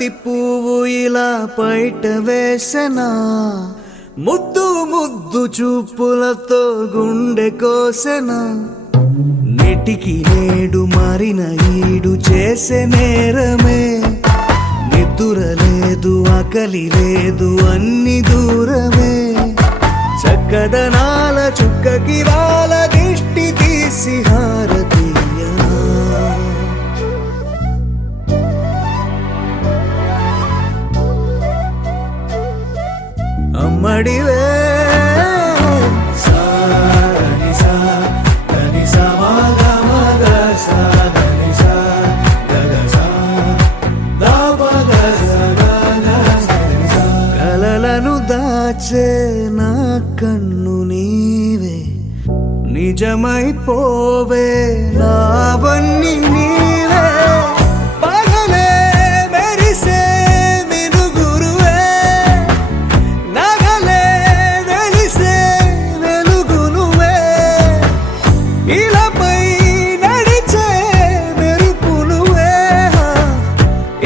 బంతి పువ్వు ఇలా బయట వేసెనా, ముద్దు ముద్దు చూపులతో గుండె కోసెనా. నెటికి నేడు మారిన ఈడు చేసే నేరమే, నిద్ర లేదు ఆకలి లేదు అన్ని దూరమే. చక్కదనాల చుక్కకి వాళ్ళ దిష్టి తీసి హారతీయ. అమ్మడివే కలలను దాచే నా కన్ను నీవే, నిజమైపోవే నావన్నీ నీవే. పగలే మెరిసే మినుగురువే, నగలే వెలిసే వెలుగు నువ్వే. ఇలాపై నడిచే మెరుపు నువ్వే,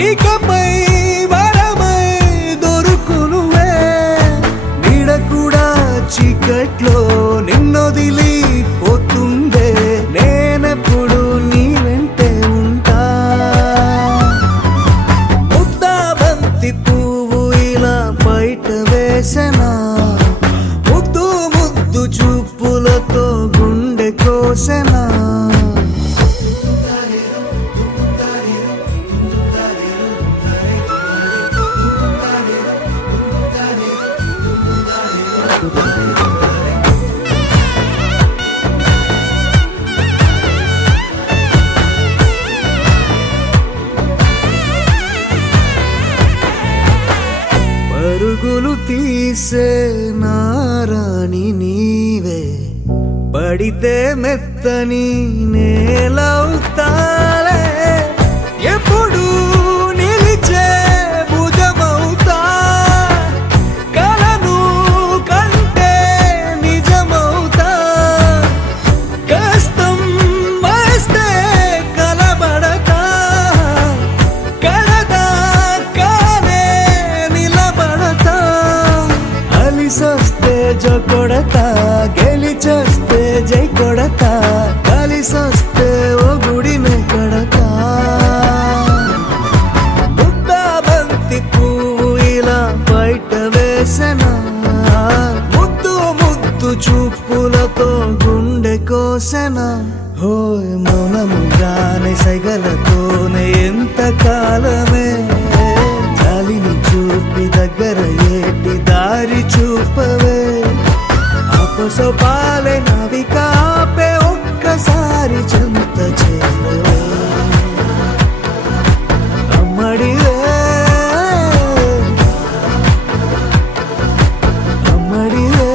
ఇకపై వరమై దొరుకు నువ్వే. నీడ కూడా చీకట్లో నిన్నొదిలి పోతుందే, నేనెప్పుడు నీ వెంటే ఉంటా. ముద్దా బంతి పువ్వు ఇలా బయట వేసెనా, ముద్దు ముద్దు చూపులతో గుండె కోసెనా. పరుగులు తీసే నారాణి నీవే, పడితే మెత్తని నేలవుతాలే. ఎప్పుడు నిలిచే భుజమవుతా, కలను కంటే నిజమవుతా. కష్టం వస్తే కలబడతా, కడదాకానే నిలబడతా. అలిసొస్తే జో కొడతా, గెలిచొస్తే జై కొడతా. కలిసొస్తే ఓ గుడినే కడతా. ముద్దా బంతి పువ్వు ఇలా బయట వేసెనా, ముద్దు ముద్దు చూపులతో గుండె కోసెనా. హోయ్ మౌనముగానే సైగలతోనే ఎంత కాలమే, జాలిని చూపి దగ్గర ఏటి దారి చూపవే. అపసోపాలే నావిక ఆపే ఒక్కసారి చెంత చేరవే. అమ్మడివే అమ్మడివే.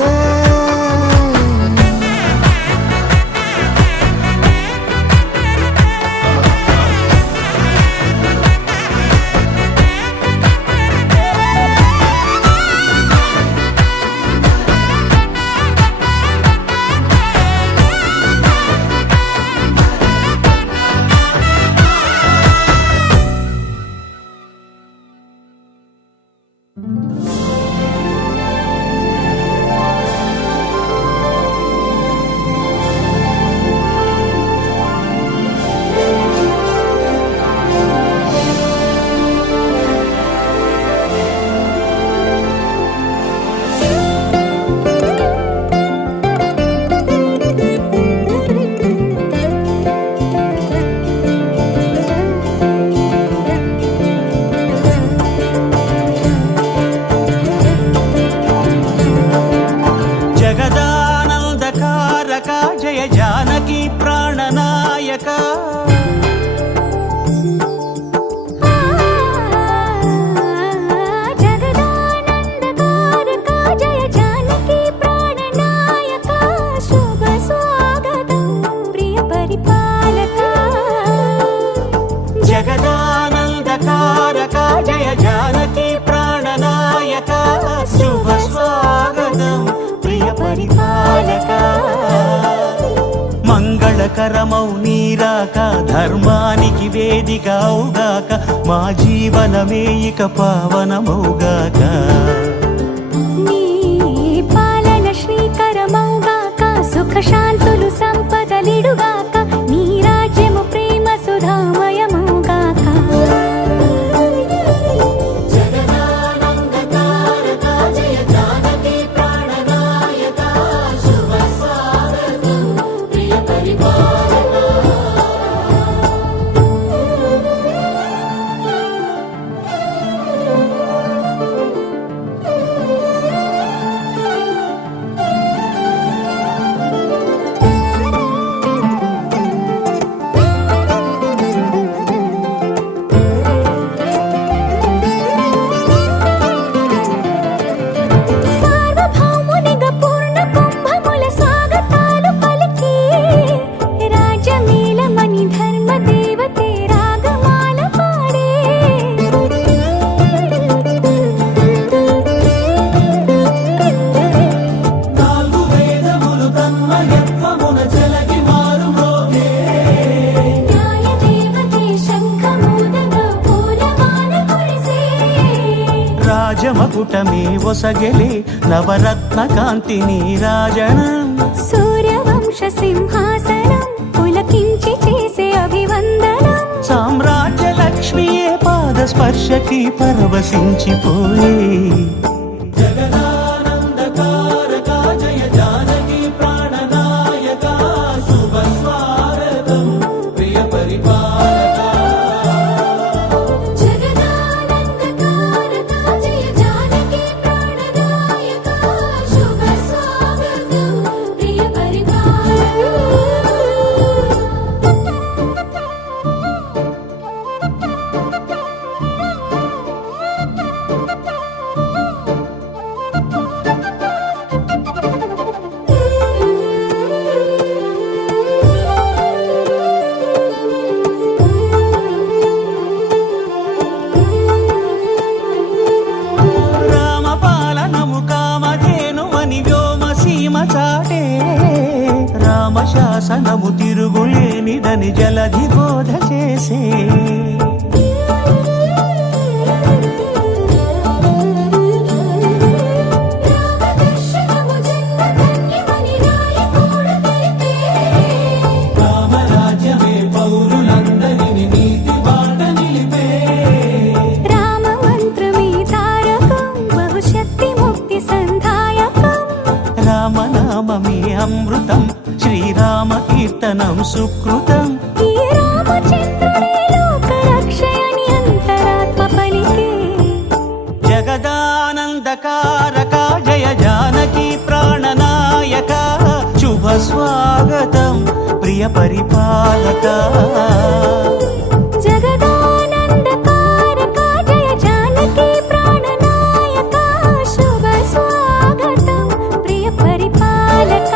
మంగళకరమౌ నీరాక ధర్మానికి వేదిక అవుగాక మా జీవనమే ఇక పావనమౌగాక నీ పాలన శ్రీకరమౌగాక సుఖ శాంతులు సంపదలిడుగాక నీ రాజ్యము ప్రేమ సుధామయమౌగాక సార్వభౌమునిగా పూర్ణ కుంభముల స్వాగతాలు పలికి రాజమేళమణి ధర్మ దేవతే రాగమాల పాడే నాలుగు వేదములు తన్మయత్వమున చెలగి మారు మ్రోగే న్యాయ దేవతే శంఖమూదగా పూలమాల కురిసే రాజమకుటమే ఒసగెలే నవరత్న కాంతిని రాజనం సూర్యవంశ సింహాసనం పులకించి చేసే అభివందనం సామ్రాజ్య లక్ష్మియే పాద స్పర్శకి పరవశించిపోయే జగదానందకారక జయ జానకి ప్రాణనాయక శుభ స్వాగతం ప్రియ పరిపాలక జగదానందకారక జయ జానకి ప్రాణనాయక శుభ స్వాగతం ప్రియ పరిపాలక రామపాలనము కామధేనువని వ్యోమ సీమ చాటే రామశాసనము తిరుగులేనిదని జలధి బోధ చేసే రామదర్శనము జన్మధన్యమని రాయకూడ తెలిపే రామరాజ్యమే పౌరులందరిని నీతి బాట నిలిపే రామ మంత్రమే తారకం బహుశక్తి ముక్తి సంధాయకం రామనామమే అమృతం శ్రీరామ కీర్తనం సుకృతం ఈ రామచంద్రుడే లోక రక్షయని అంతరాత్మ పలికే జగదానందకారక జయ జానకి ప్రాణనాయక శుభ స్వాగతం ప్రియ పరిపాలక జగదానందకారక జయ జానకి ప్రాణనాయక శుభ స్వాగతం ప్రియ పరిపాలక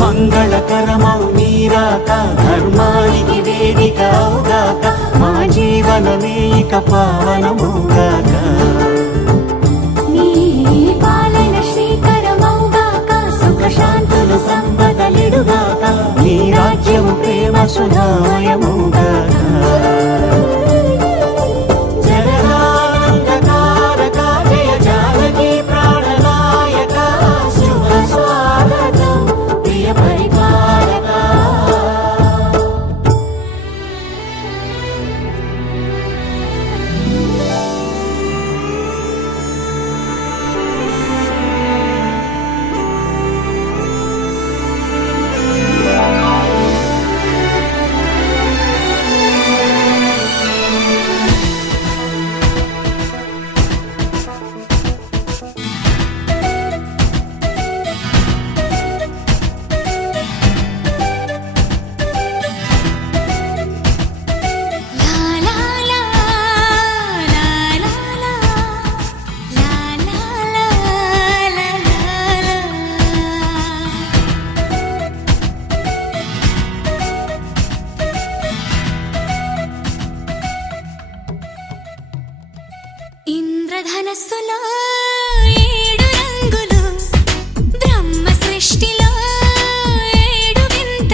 మంగళకరమౌ నీరాక ధర్మానికి వేదిక అవుగాక మా జీవనమే ఇక పావనమౌగాక నీ పాలన శ్రీకరమౌగాక సుఖ శాంతులు సంపదలిడుగాక నీ రాజ్యము ప్రేమ సుధామయమౌగాక జగదానందకారక జయ జానకి ప్రాణనాయక శుభ స్వాగతం ప్రియ పరిపాలక ఇంద్రధనస్సులో 7 రంగులు బ్రహ్మ సృష్టిలో 7 వింత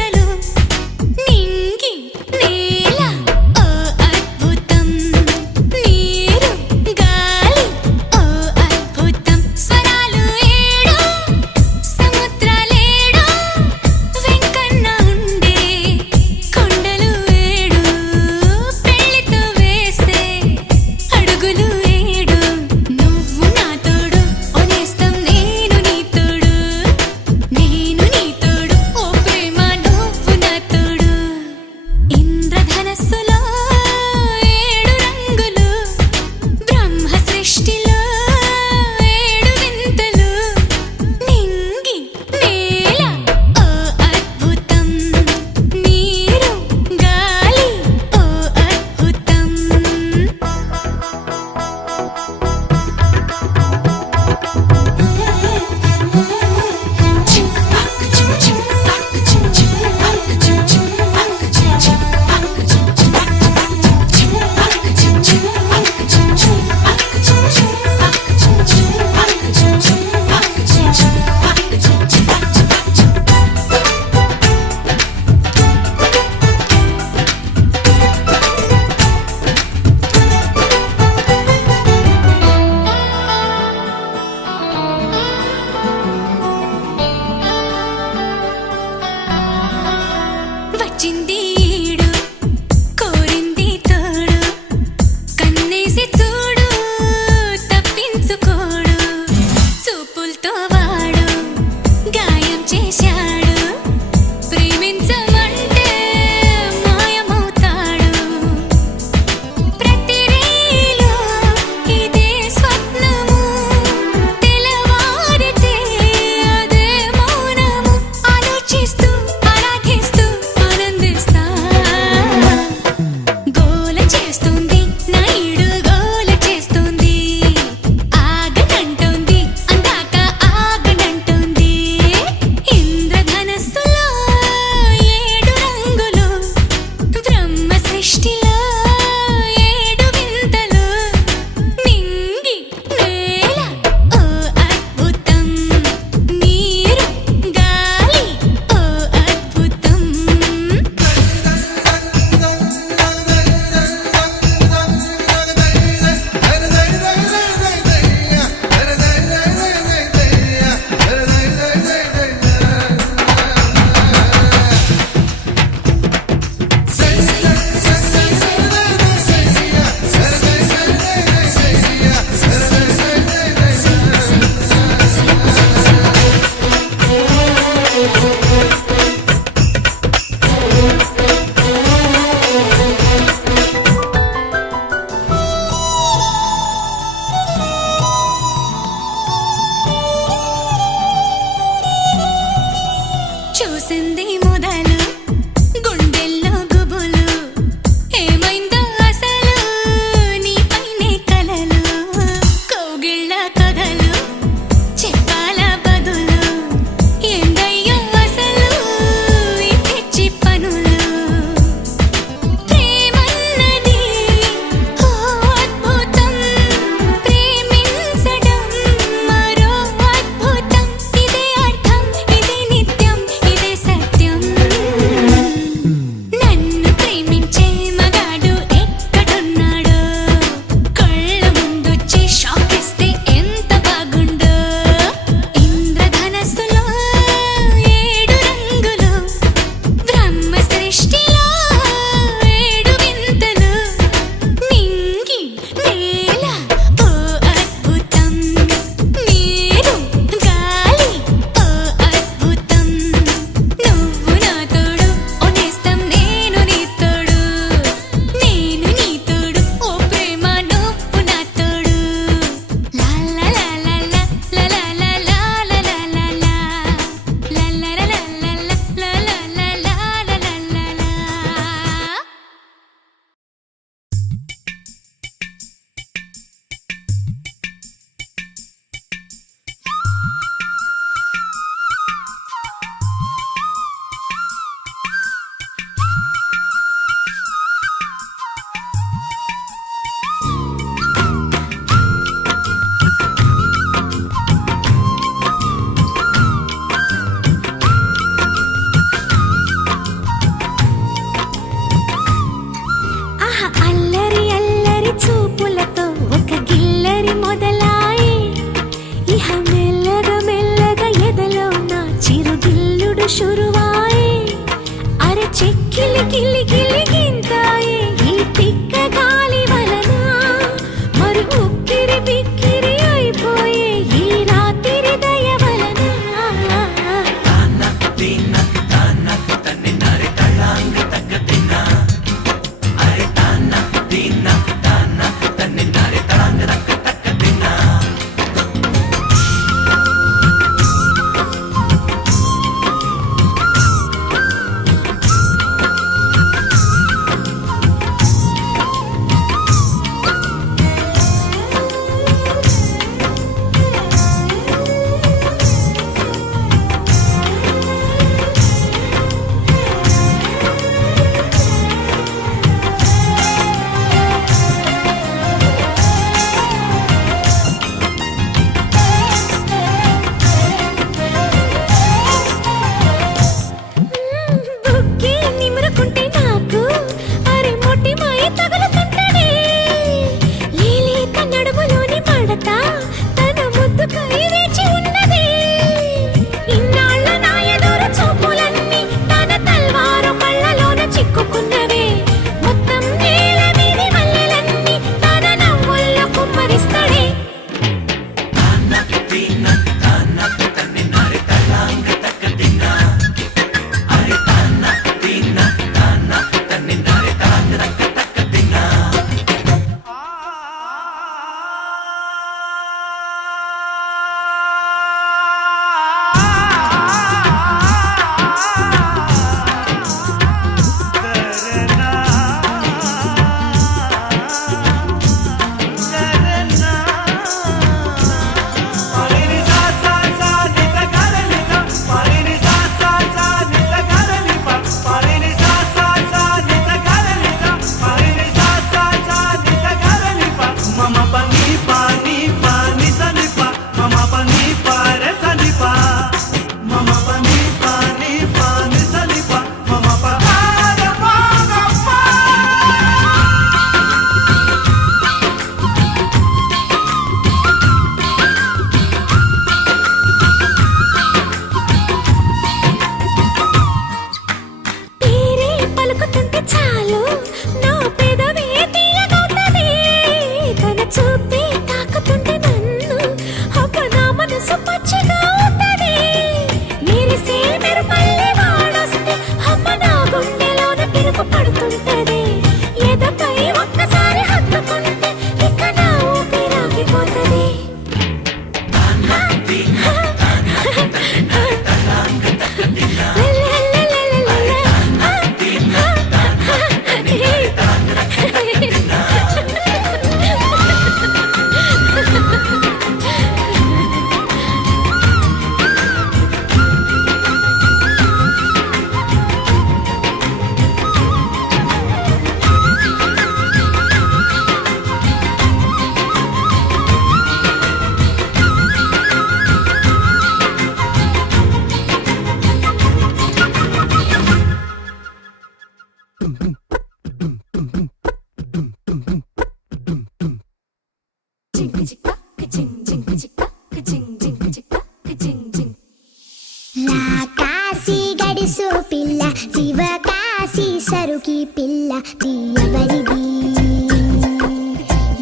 పిల్ల ఎవరిది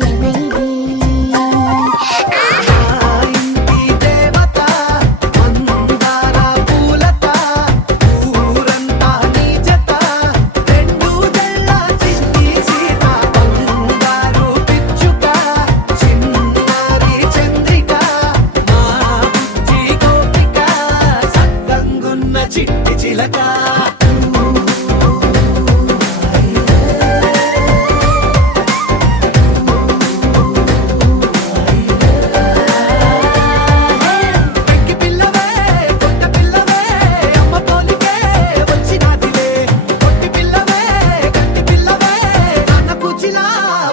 ఎవరిది ఆ ఇంటి దేవత మందార పూలత ఊరంతా నీ జత రెండు జల్ల చిట్టి సీత బంగారు పిచ్చుక చిన్నారి చంద్రిక మా బుజ్జి గోపిక సక్కంగున్న చిట్టి చిలక పెంకి పిల్లవే కొత్త పిల్లవే అమ్మ పోలికే వచ్చినాదిలే కొట్టి పిల్లవే గట్టి పిల్లవే నాన్న కూచిలా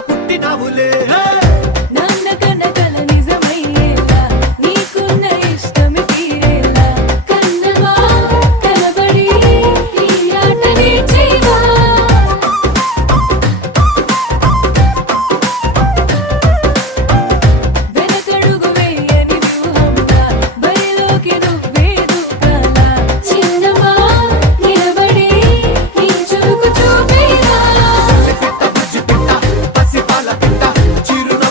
పుట్టినావులే నాన్న కన్న కల నిజమయ్యేలా నీకున్న ఇష్టమి తీరేలా కన్నవా కనబడి ఈ ఆటనే చేయవా వెనకడుగు వేయని వ్యూహంగా బరిలోకి నువ్వే దూకాలా చిన్నవా నిలబడి ఈ చురుకు చూపేలా పిట్ట బుజ్జి పిట్ట పసిపాల పిట్ట చిరునవ్వు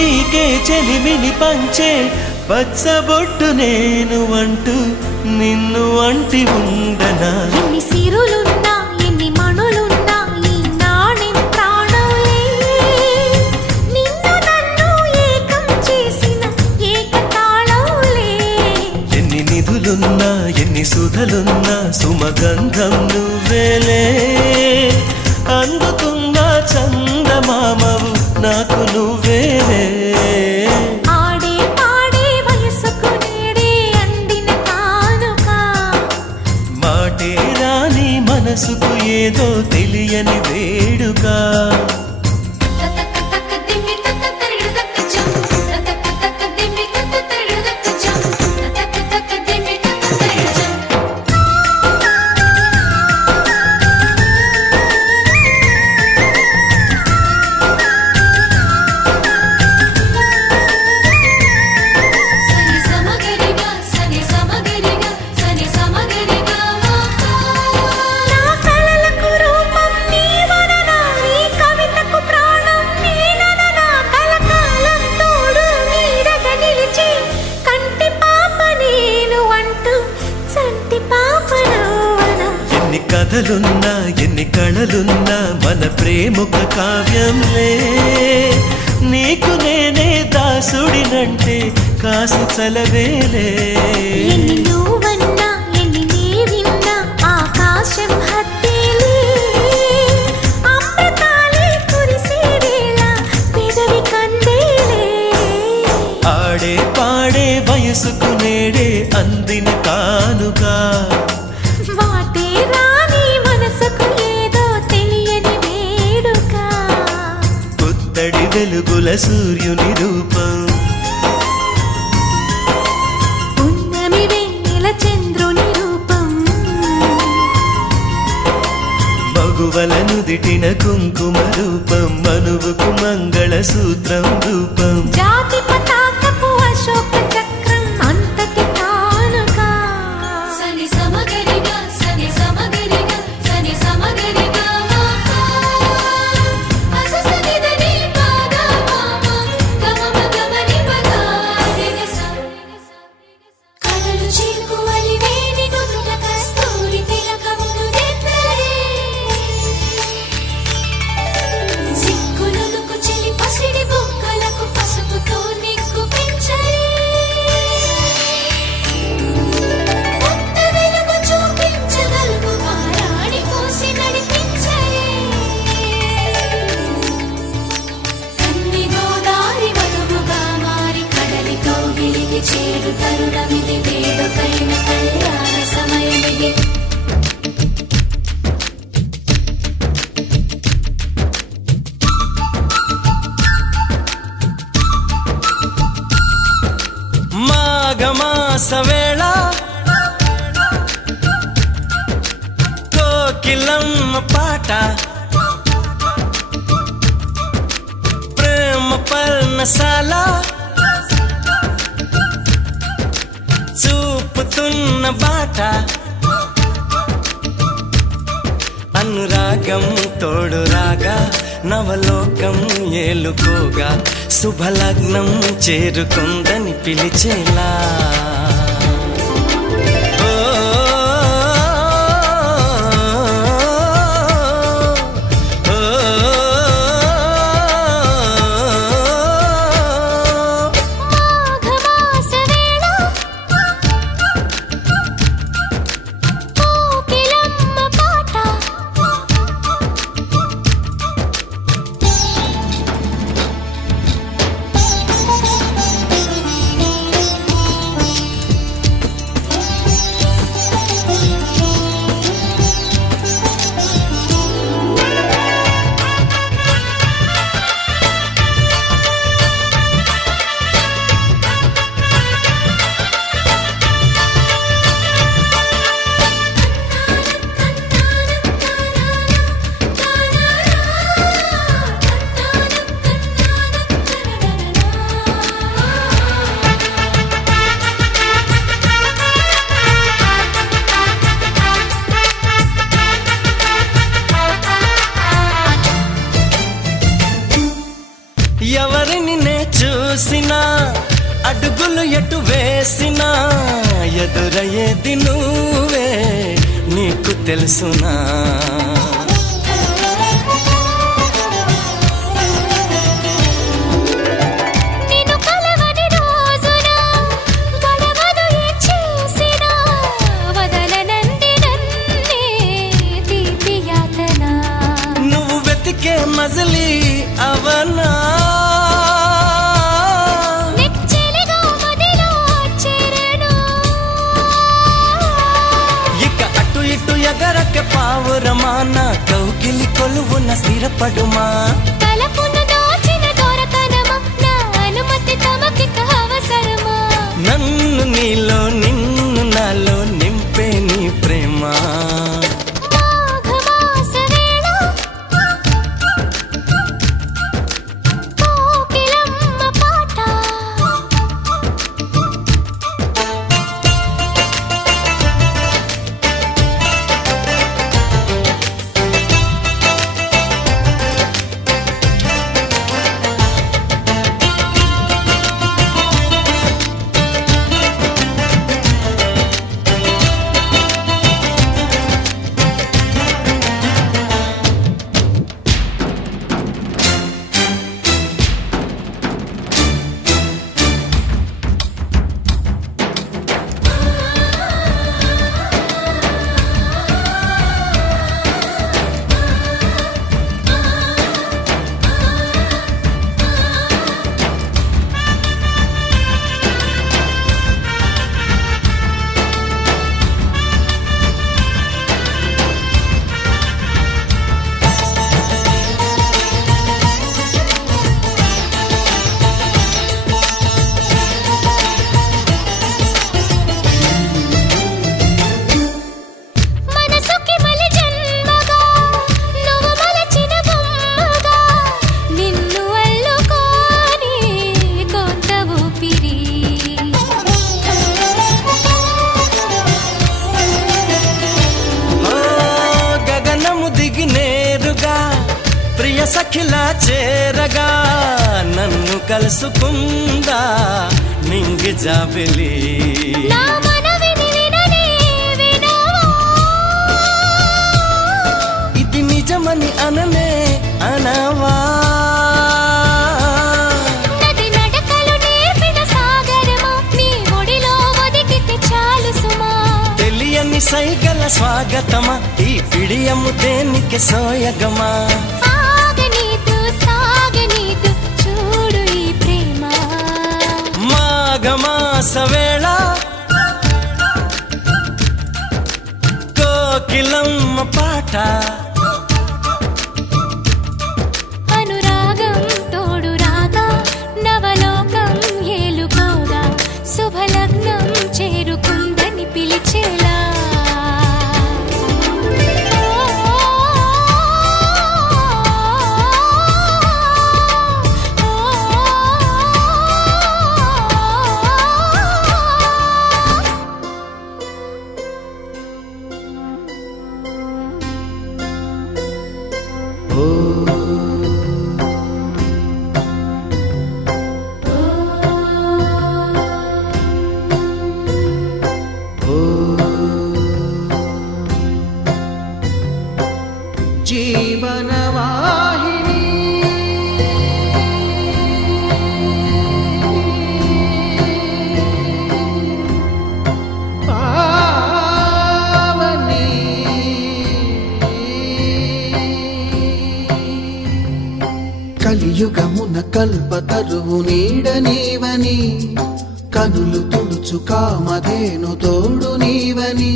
నీకే చెలిమిని పంచే పచ్చబొట్టు నేను అంటూ నిన్ను అంటి ఉండనా ఎన్ని సిరులున్నా ఎన్ని మణులున్నా ఈ నాణెం ప్రాణంలే నిన్ను నన్ను ఏకం చేసిన ఏకతాళంలే ఎన్ని నిధులున్నా ఎన్ని సుధలున్నా సుమగంధం నువ్వేలే అందుకున్న చందమామవు నాకు నువ్వేలే ఆడే పాడే వయసుకు నేడే అందిన కానుక మాటే రాని మనసుకు ఏదో తెలియని వేడుక తక తక దిమ్మి తక తరిడు తక చం తక తక దిమ్మి తక తరిడు తక చం తక తక దిమ్మి తక తరిడు చం సని సమగరిగా సని సమగరిగా మా నా కలలకు రూపం నీవననా నీ కవితకు ప్రాణం నేనననా కలకాలం తోడు నీడగా నిలిచి కంటి పాప నేను అంటూ చంటి పాప నవ్వనా ఎన్ని కథలున్నా ఎన్ని కళలున్నా మన ప్రేమొక కావ్యంలే నీకు నేనే దాసుడినంటే కాసు చలవేలే ఎన్ని నువ్వన్నా ఎన్ని నీవిన్నా ఆకాశం హత్తేలే అమృతాలే కురిసే వేళ పెదవి కందేలే ఆడే పాడే వయసుకు నేడే అందిన కానుక వాటే రాని మనసుకు ఏదో తెలియని వేడుక పుత్తడి వెలుగుల సూర్యుని రూపం పున్నమి వెన్నెల చంద్రుని రూపం మగువల నుదిటిన కుంకుమ రూపం మనువుకు మంగళ సూత్రం రూపం జాతి పతాకపు అశోక చక్రం అంతటి కానుక సని సమగరిగా సని సమగరిగా సని సమగరిగా మా అససనిదని పాద మామ గమమ గమని పదారిగస కలలు చిలుకువలి వేడి నుదుట కస్తూరి తిలకమును నెత్తలే సిగ్గులుకు చిలి పసిడి బొక్కలకు పసుపుతో నిగ్గు పెంచరే కొత్త వెలుగు చూపించగలుగు మారాణి పోసి నడిపించరే కన్ని గోదారి వధువుగా మారి కడలితో గిలిగి చేరు తరుణమిది వేడుకైన కళ్యాణ సమయమిది మాఘమాస వేళ కోకిలమ్మ పాట ప్రేమ పర్ణశాల చూపుతున్న బాట అనురాగం తోడు రాగా నవలోకం ఏలుకోగా శుభలగ్నం చేరుకుందని పిలిచేలా ఓ, ఓ, మాఘమాస వేళ కోకిలమ్మ పాట చేసిన ఎదురయ్యేది నువ్వే నీకు తెలుసునా నిన్ను కలవని రోజున గొడవను ఏం చేసినా వదలనంది నన్నే తీపి యాతన నువ్వు వెతికే మజిలీ అవనా నెచ్చెలిగా మదిలో చేరను ఇక అటు ఇటు ఎగరక పావురమా నా కౌగిలి కొలువున స్థిరపడుమా తలపును దోచిన దొరకనమా నా అనుమతి తమకిక అవసరమా నన్ను నీలో నిన్ను నాలో నింపే నీ ప్రేమ మాఘమాస వేళ కోకిలమ్మ పాట మనసుకి మలి జన్మగా నువ్వు మలచిన బొమ్మగా నిన్ను అల్లుకొని కొంత ఊపిరి ఓ గగనము దిగి నేరుగా ప్రియ సఖిలా చేరగా నన్ను కలుసుకుందా నింగి జాబిలి నా మనవిని విననే వినవా ఇది నిజమని అననే అనవా నది నడకలు నేర్పిన సాగరమా నీ ఒడిలో ఒదిగితే చాలు సుమా తెలియని సైగల స్వాగతమా ఈ పిడియము దేనికి సోయగమా ఆగనీదు సాగనీదు చూడు ఈ ప్రేమ మాఘమాస వేళ కోకిలమ్మ పాట అనురాగం తోడు రాగా నవలోకం ఏలుకోగా శుభలగ్నం చేరుకుందని పిలిచేలా జీవనవాహిని పావని కలియుగమున కల్పతరువు నీడ నీవని కనులు తుడుచు కామధేను తోడు నీవని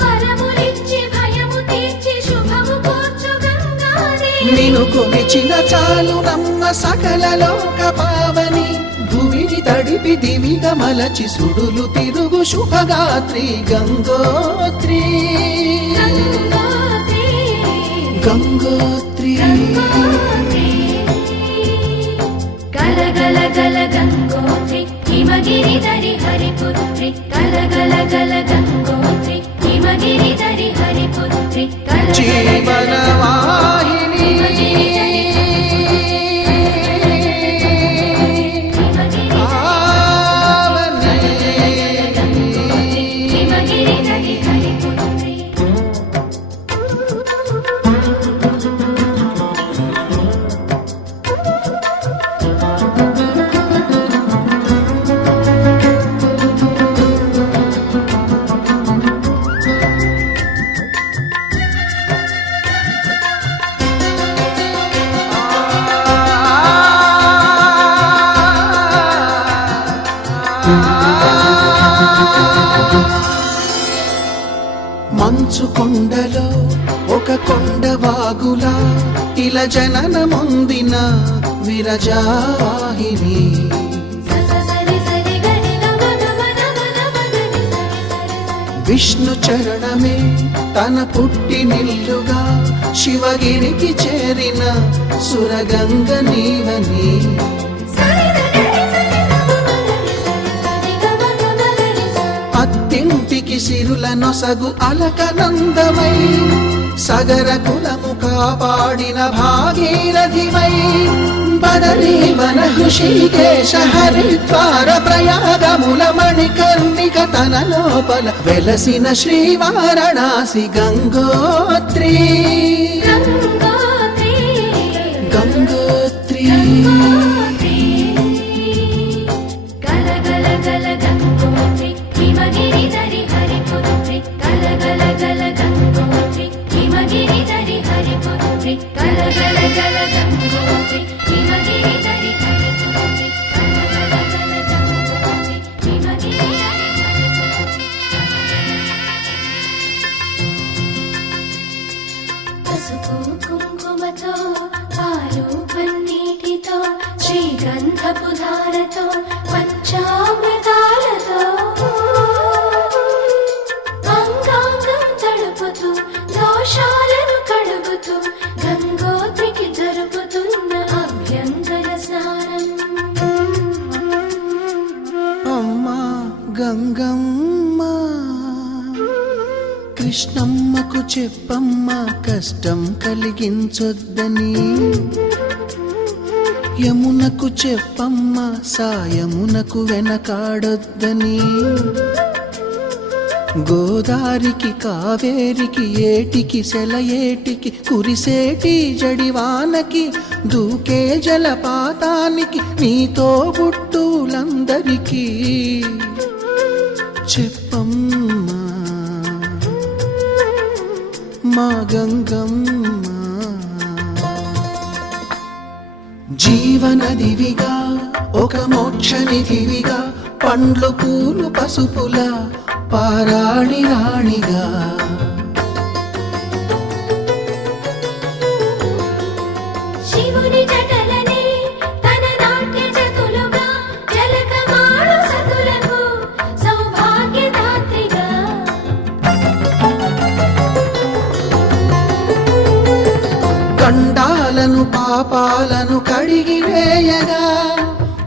వరములిచ్చి భయము తీర్చి శుభము కూర్చు గంగాదేవి నిన్ను కొలిచిన చాలు నమ్మ సకల లోక పావని భూమిని తడిపి దివిగా మలచి సుడులు తిరుగు శుభగాత్రి గంగోత్రి గంగోత్రి గల గల గల గంగోత్రి హిమగిరిధరి హరిపుత్రి గల గల గల గంగోత్రి హిమగిరిధరి హరిపుత్రి జీవనవాహిని పావని మంచు కొండలో ఒక కొండ వాగులా ఇలా జననమొందిన విరజావాహిని. విష్ణు చరణమే తన పుట్టినిల్లుగా శివగిరికి చేరిన సురగంగ నీవని. అత్తింటికి సిరుల నొసగు అలకనందమై సగర కులము కాపాడిన భాగీరథివై బదరీవన హృషికేశ హరిద్వార ప్రయాగముల మణికర్ణిక తన లోపల వెలసిన శ్రీవారణాసి గంగోత్రి. గంగోత్రి పసుపు కుంకుమతో పాలు పన్నీటితో శ్రీగంధపు ధారతో పంచామృతాలతో అంగాంగం తడుపుతూ దోషాలను కడుగుతూ గంగోత్రికి జరుపుతున్న అభ్యంగన స్నానం. అమ్మా గంగమ్మ కృష్ణమ్మకు చెప్పమ్మ కష్టం కలిగించొద్దని. యమునకు చెప్పమ్మ సాయమునకు వెనకాడొద్దని. గోదారికి కావేరికి ఏటికి సెలయేటికి కురిసేటి జడివానకి దూకే జలపాతానికి నీతో బుట్టులందరికీ చెప్పమ్మా మా గంగమ్మ. జీవనదివిగా ఒక మోక్షనిధివిగా పండ్లు పూలు పసుపుల పారాణి రాణిగా శివుని జటలనే తన నాట్య చతులుగా జలకమాడు సతులకు సౌభాగ్యదాత్రిగా గండాలను పాపాలను కడిగివేయగా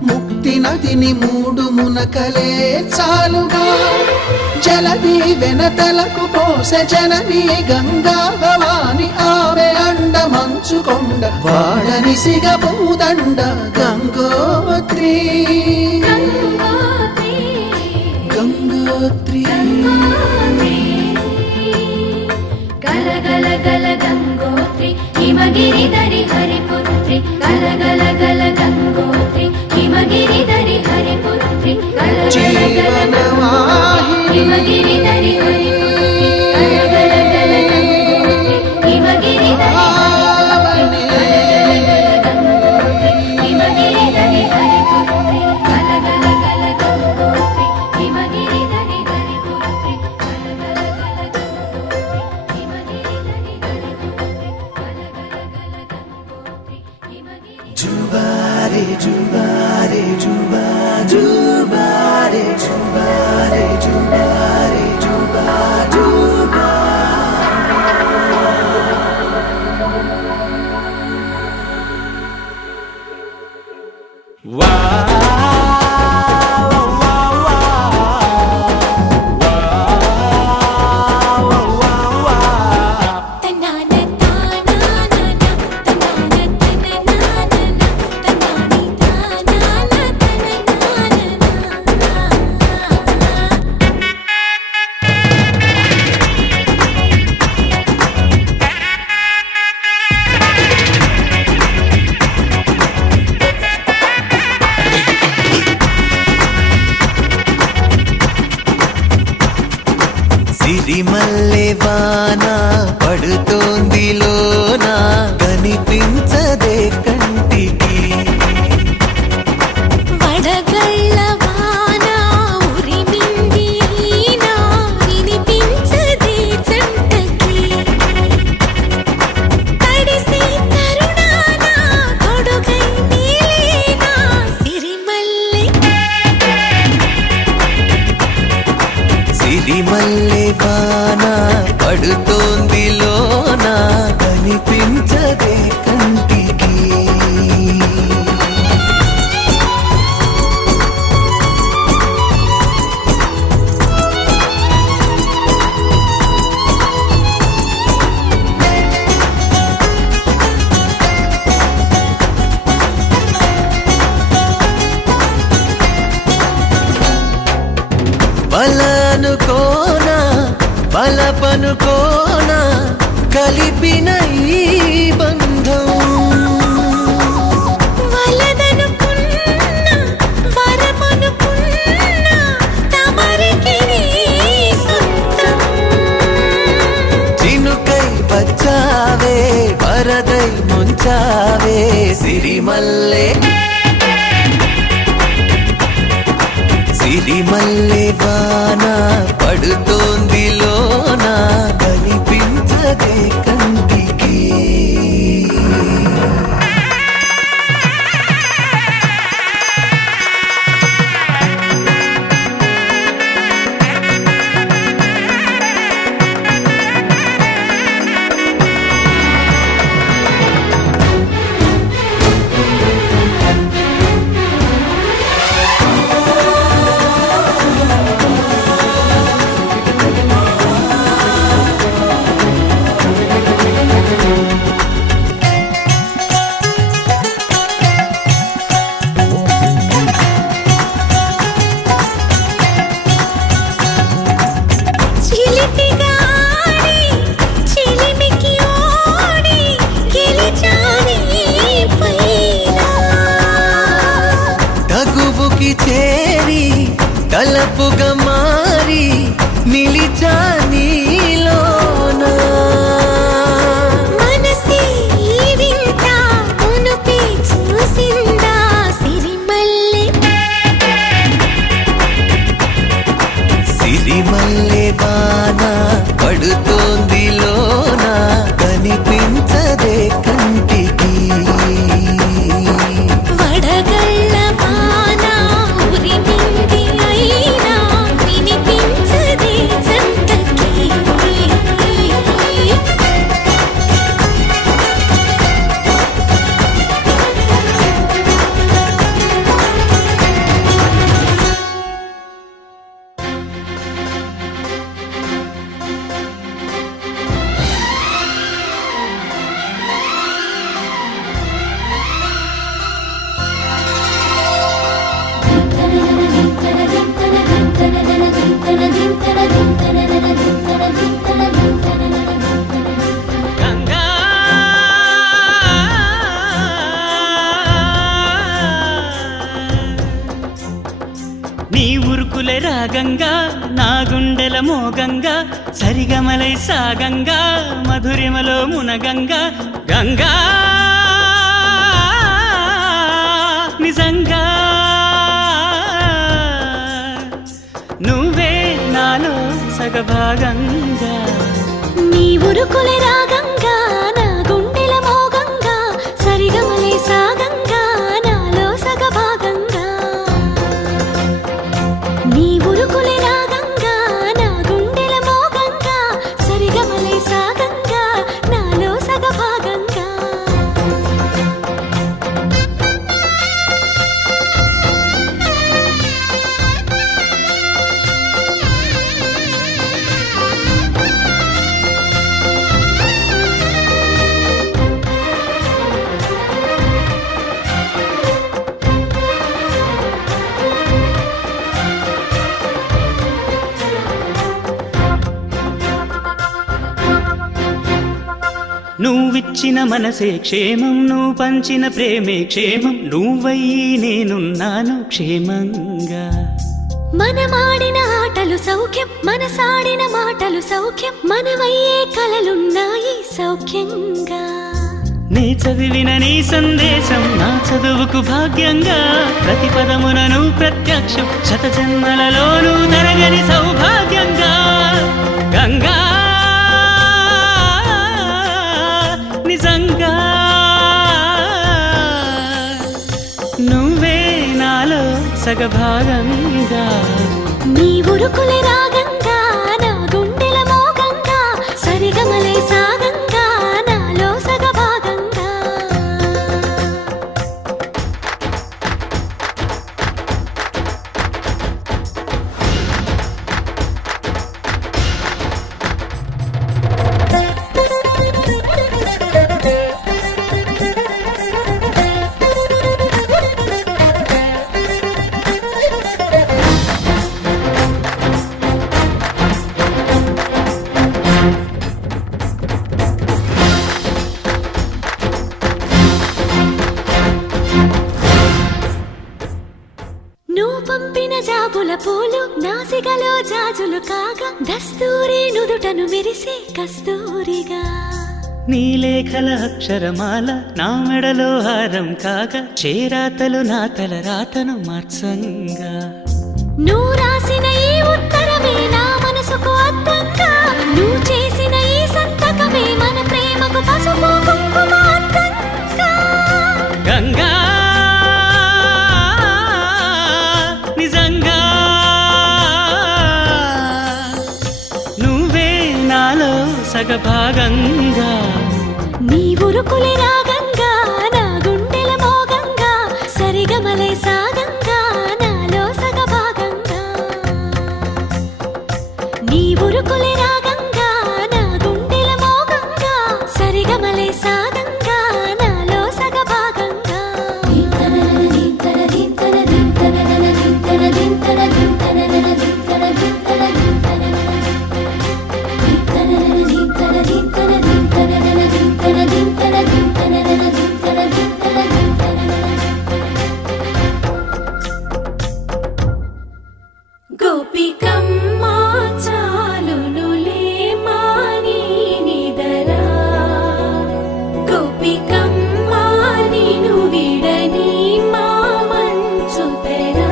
ముక్తి నదిని మూడు మునకలే చాలుగా జలది వెనతలకు పోసె జనని గంగా భవాని ఆమె అండ మంచుకొండ వాడని సిగపూదండ గంగోత్రి. గంగోత్రి గల గల గల గంగోత్రి హిమగిరిధరి హరిపుత్రి. గల గల గల గంగోత్రి హిమగిరిధరి హరిపుత్రి. గల గల గల గంగోత్రి హిమగిరిధరి హరిపుత్రి. గల గల గల గంగోత్రి హిమగిరిధరి హరిపుత్రి. గల గల గల గంగోత్రి హిమగిరిధరి హరిపుత్రి. గల గల గల గంగోత్రి హిమగిరిధరి హరిపుత్రి. గల గల గల గంగోత్రి హిమగిరిధరి. జుబారే జుబారే జుబా జుబారే జుబారే జుబారే జుబా జుబా. తన్నాన తానాన తన్నాన తననాన తన్నాని తానాన సిరిమల్లె వాన పడుతోంది లోన కనిపించదే కంటికి. వడగళ్ళ వాన సిరిమల్లె వాన పడుతోంది లోన కనిపించదే కంటికి బలనుకోనా బలపనుకోనా కలిపిన ఈ బంధం వలదనుకున్నా వరమనుకున్నా తమరికి నీ సొంతం చినుకై వచ్చావే వరదై ముంచావే సిరిమల్లె సిరిమల్లె వాన పడుతోంది లోన కనిపించదే కంటికి చేరి తలపుగా మారి నిలిచా నీలోన మనసి వింత ఉనుపి చూసిందా సిరిమల్లె సిరిమల్లె వాన పడుతోంది లోన కనిపించదే కంటికి వడగళ్ళ వాన ఉరిమింది అయినా వినిపించదే జంటకి గంగా నీ ఉరుకులే రాగంగా నా గుండెల మోగంగా సరిగమలై సాగంగా మధురిమలో మునగంగా గంగా నిజంగా నువ్వే నాలో సగభాగంగా నీ ఉరుకులే రాగంగా నా గుండెల మోగంగా సరిగమలే సాగంగా నాలో సగభాగంగా నీ ఉరుకులే రాగంగా నా గుండెల మోగంగా సరిగమలే సాగంగా నాలో సగభాగంగా నువ్విచ్చిన మనసే క్షేమం నువ్వు పంచిన ప్రేమే క్షేమం నువ్వయ్యి నేనున్నాను క్షేమంగా మనమాడిన ఆటలు సౌఖ్యం మనసాడిన మాటలు సౌఖ్యం మనవయ్యే కలలున్నాయి సౌఖ్యంగా నీ చదివిన నీ సందేశం నా చదువుకు భాగ్యంగా ప్రతి పదమునను ప్రత్యక్షం శత జన్మలలోనూ తరగని సౌభాగ్యంగా గంగా నిజంగా నువ్వే నాలో సగభాగంగా నీ ఉరుకులే రాగంగా నాసికలో జాజులు కాగా దస్తూరి నుదుటను మెరిసే కస్తూరిగా నీ లేఖల అక్షరమాల నా మెడలో హారం కాగా చేరాతలు నా తల రాతను మార్చంగా నువ్వు రాసిన ఈ ఉత్తరమే నా మనసుకు అర్థంగా నువ్వు చేసిన ఈ సంతకమే మన ప్రేమకు పసుపు కుంకుమ అర్థంగా గంగా నిజంగా నువ్వే నాలో సగభాగంగా నీ ఉరుకులే రాగంగా నా గుండెల మోగంగా సరిగమలే సాగంగా నాలో సగభాగంగా నీ ఉరుకులే రాగంగా నా గుండెల మోగంగా సరిగమలే సాగంగా నాలో సగభాగంగా గోపికమ్మ చాలునులే మాని నిదరా గోపికమ్మ నిను విడని మా మంచు తెరా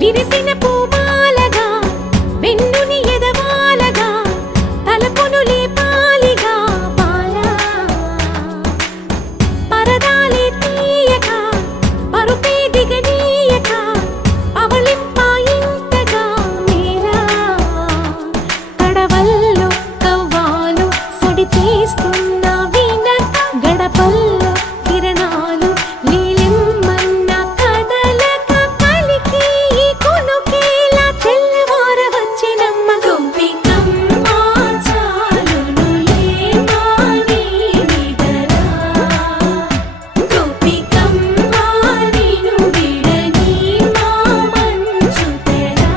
విరిసిన పూమాలగా వెన్నుని ఎదవాలగా తలపును లేపాలిగా బాలా పరదాలే తీయక పరుపే దిగనీయక అవలింపాయింతగా మేలా కడవల్లో కవ్వాలు సడి తీస్తున్న వీణత గడపల్లో కిరణాలు నీలిమ్మన్న కదలక కలికి ఈ కొనుకేలా తెల్లవార వచ్చినమ్మ గోపికమ్మ చాలునులే మాని నిదరా గోపికమ్మ నిను విడని మా మంచు తెరా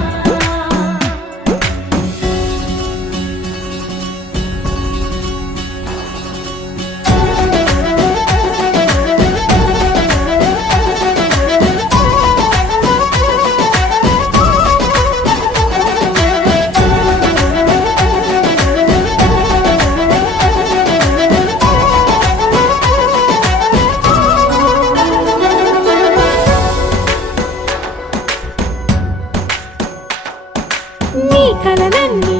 నీ కలలన్నీ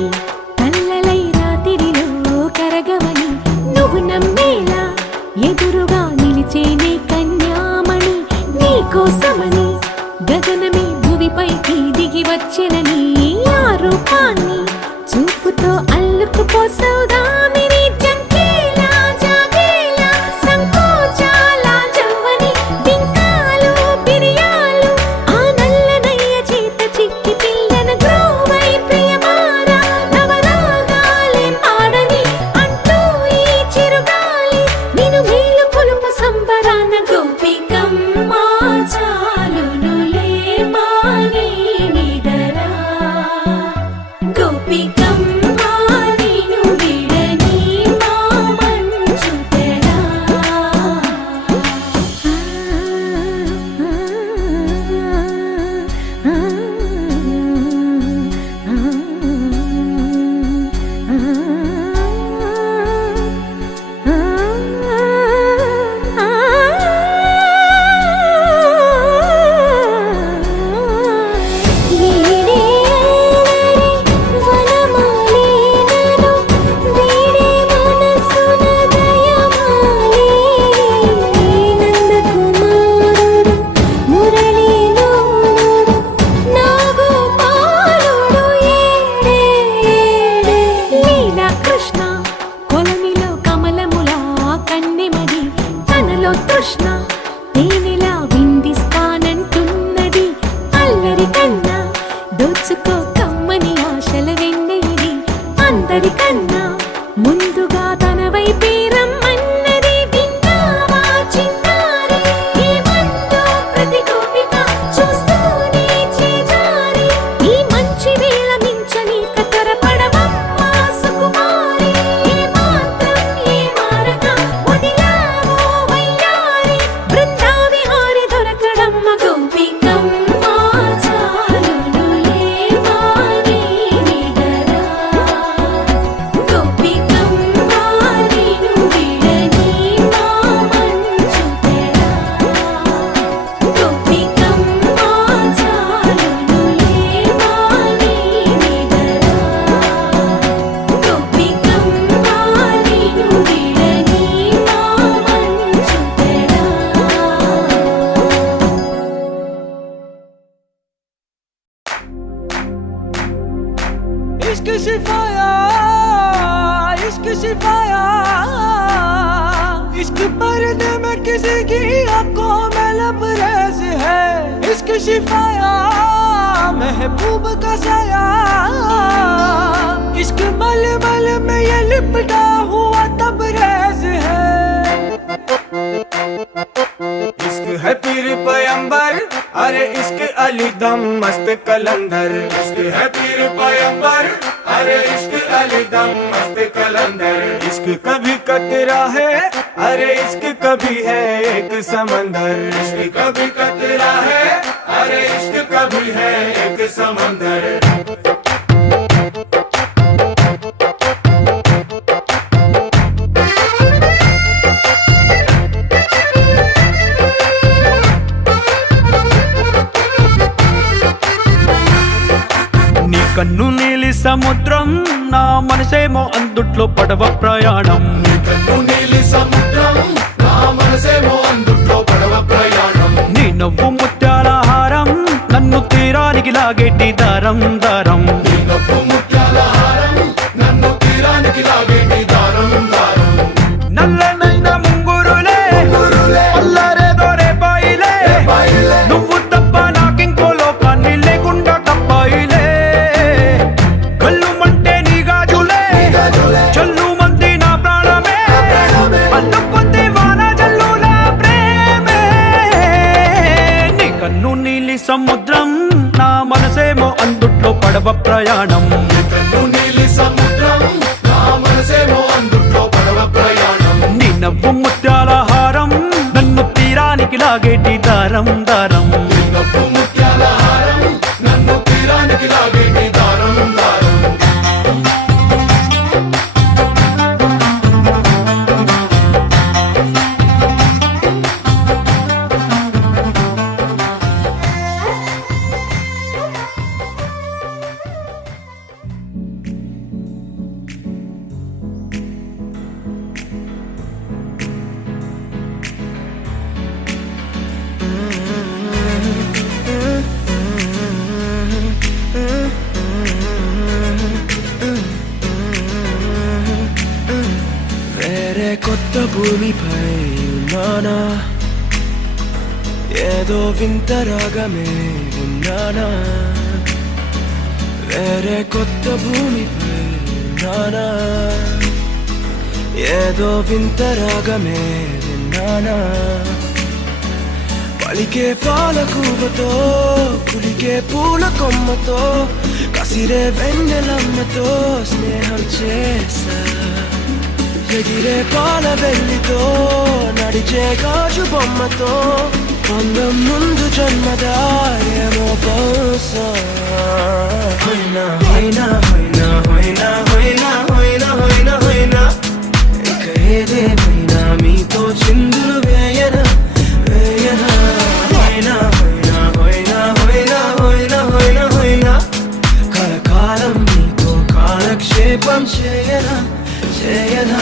కల్లలై రాత్రిలో కరగవని నువ్వు నమ్మేలా ఎదురుగా నిలిచేనే కన్యామణి నీ కోసమని గగనమే భువిపైకి దిగి వచ్చినని ఆ రూపాన్ని చూపుతో అల్లుకుపోసౌదామిని జంకేలా జాగేలా సంకోచాల జవ్వని బింకాలు బిరియాలు ఆ నల్లనయ్య చేత చిక్కి పిల్లన గ్రోవై ప్రియమారా నవరాగాలే పాడని అంటూ ఈ చిరుగాలి నిన్ను మేలు కొలుపు సంబరాన గోపికమ్మ చాలునులే మాని నిదరా గోపికమ్మ నిను విడని మా మంచు తెరా కృష్ణ కొలనిలో కమలములా కన్నెమది తనలో తృష్ణ తేనెలా విందిస్తానంటున్నది అల్లరి కన్నా దోచుకో కమ్మని ఆశల వెన్నెయిది అందరికన్నా ముందుగా తన వైపే రమ్మన్నది విన్నావా చిన్నారి ఏమందో ప్రతి గోపిక చూస్తూనే చేజారి ఈ మంచి వేళ మించని కతరపడవమ్మ సుకుమారి ఏ మాత్రం ఏ మారక వదిలావో వయ్యారి शिफाया इश्क शिफाया इश्क पर्दे में किसी की आंखों में लबरेज है इश्क शिफाया महबूब का साया इश्क मलमल में ये लिपटा हुआ तबरेज है इश्क है पीर पैगंबर अरे इश्क अली दम मस्त कलंदर इश्क है पीर पैगंबर अरे इश्क अली दम मस्त कलंदर इश्क कभी कतरा है अरे इश्क कभी है एक समंदर इश्क कभी कतरा है अरे इश्क कभी है एक समंदर కన్ను నీలి సముద్రం నా మనసేమో అందుట్లో పడవ ప్రయాణం కన్ను నీలి సముద్రం నా మనసేమో అందుట్లో పడవ ప్రయాణం నీ నవ్వు ముత్యాల హారం నన్ను తీరానికి లాగేటి దారం దారం నీ నవ్వు ముత్యాల హారం నన్ను తీరానికి లాగేటి దారం దారం నల్లనైన ముంగురులే అల్లరేదో రేపాయిలే నువ్వు తప్ప నాకింకో లోకాన్ని లేకుండా తప్పాయిలే చల్లు మంది నా ప్రాణమే అందుకుంది వాన జల్లుల ప్రేమే నీ కన్ను నీలి సముద్రం నా మనసేమో అందుట్లో పడవ ప్రయాణం కన్ను నీలి సముద్రం నా మనసేమో అందుట్లో పడవ ప్రయాణం నీ నవ్వు ముత్యాల హారం నన్ను తీరానికి లాగేటి దారం దారం నీ నవ్వు ముత్యాల హారం నన్ను తీరానికి లాగేటి దారం దారం కొత్త భూమిపై ఉన్నానా ఏదో వింత రాగమే విన్నానా వేరే కొత్త భూమిపై ఉన్నానా ఏదో వింత రాగమే విన్నానా పలికే పాలకూవతో కులికే పూల కొమ్మతో కసిరే వెన్నెలమ్మతో స్నేహం చేసా ఎగిరే పాల వెల్లితో నడిచే గాజు బొమ్మతో అందం ముందు జన్మదా ఏమో బహుశా హైనా హైనా హైనా హైనా హైనా హైనా హైనా హైనా ఇక ఏదేమైనా మీతో చిందులు వేయనా వేయనా హైనా హైనా హైనా హైనా హైనా హైనా హైనా కలకాలం మీతో కాలక్షేపం చేయనా చేయనా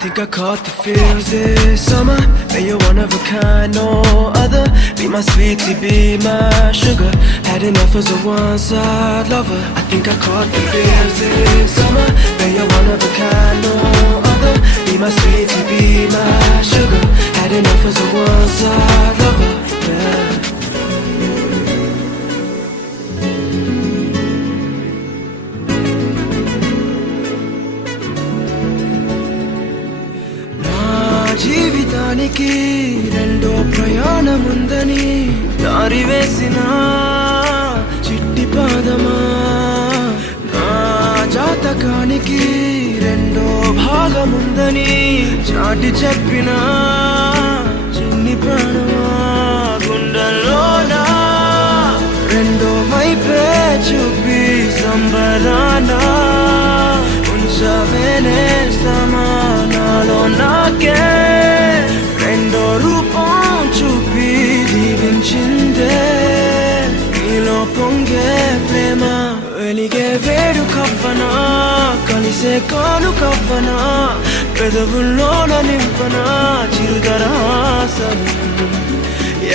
Think I caught the feels this summer. Man, you're one of a kind, no other. Be my sweetie, be my sugar. Had enough as a one-side lover. I think I caught the feels this summer. Man, you're one of a kind, no other. Be my sweetie, be my sugar. Had enough as a one-side lover. Yeah. జీవితానికి రెండో ప్రయాణముందని దారి వేసిన చిట్టి పాదమా నా జాతకానికి రెండో భాగముందని చాటి చెప్పిన చిన్ని ప్రాణమా గుండెల్లోనా రెండో వైపే చూపి సంబరానా ఉంచవేనే సమానాలో నాకే రెండో రూపం చూపి దీవించిందే నీలో వెలిగే వేడు కవ్వనా కలిసే కాను కవ్వనా పెదవుల్లోన నింపనా చిరుదరాసను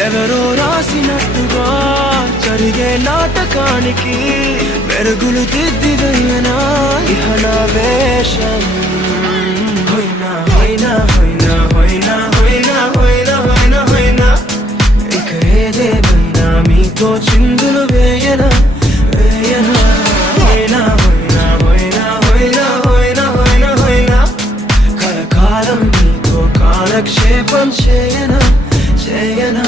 ఎవరో రాసినట్టుగా జరిగే నాటకానికి మెరుగులు దిద్దిదయ్యనా ఇహనా వేషం హొయినా హొయినా హొయినా హొయినా హొయినా హొయినా హొయినా హొయినా ఇక ఏదేమైనా మీతో చిందులు వేయనా వేయనా హొయినా హొయినా హొయినా హొయినా హొయినా హొయినా హొయినా కలకాలం మీతో కాలక్షేపం చేయనా చేయనా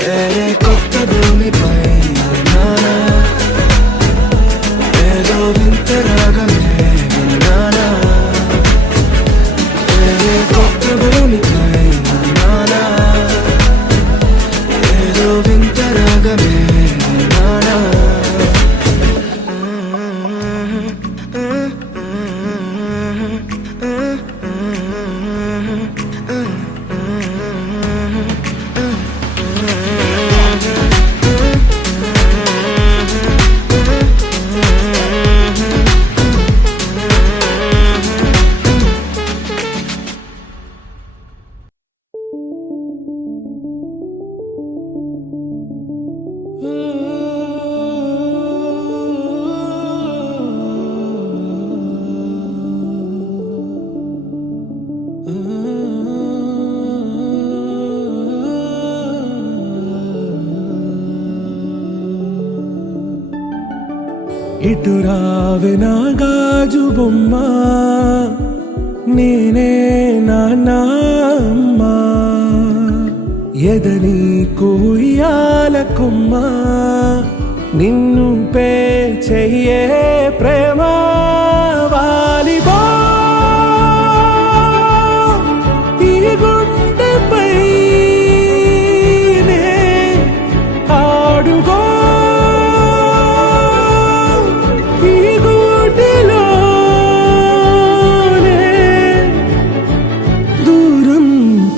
వేరే కొత్త భూమిపై నానా ఏదో వింత రాగమే విన్నానా వేరే కొత్త భూమిపై నానా ఏదో వింత రాగమే విన్నానా ఇటు రావే నా గాజు బొమ్మ నేనే నాన్నమ్మ ఎదని కుయ్యాల కొమ్మ నిన్ను పే చెయ్యే ప్రేమ వాలిబా ఈ గుండెపై నే ఆడుగో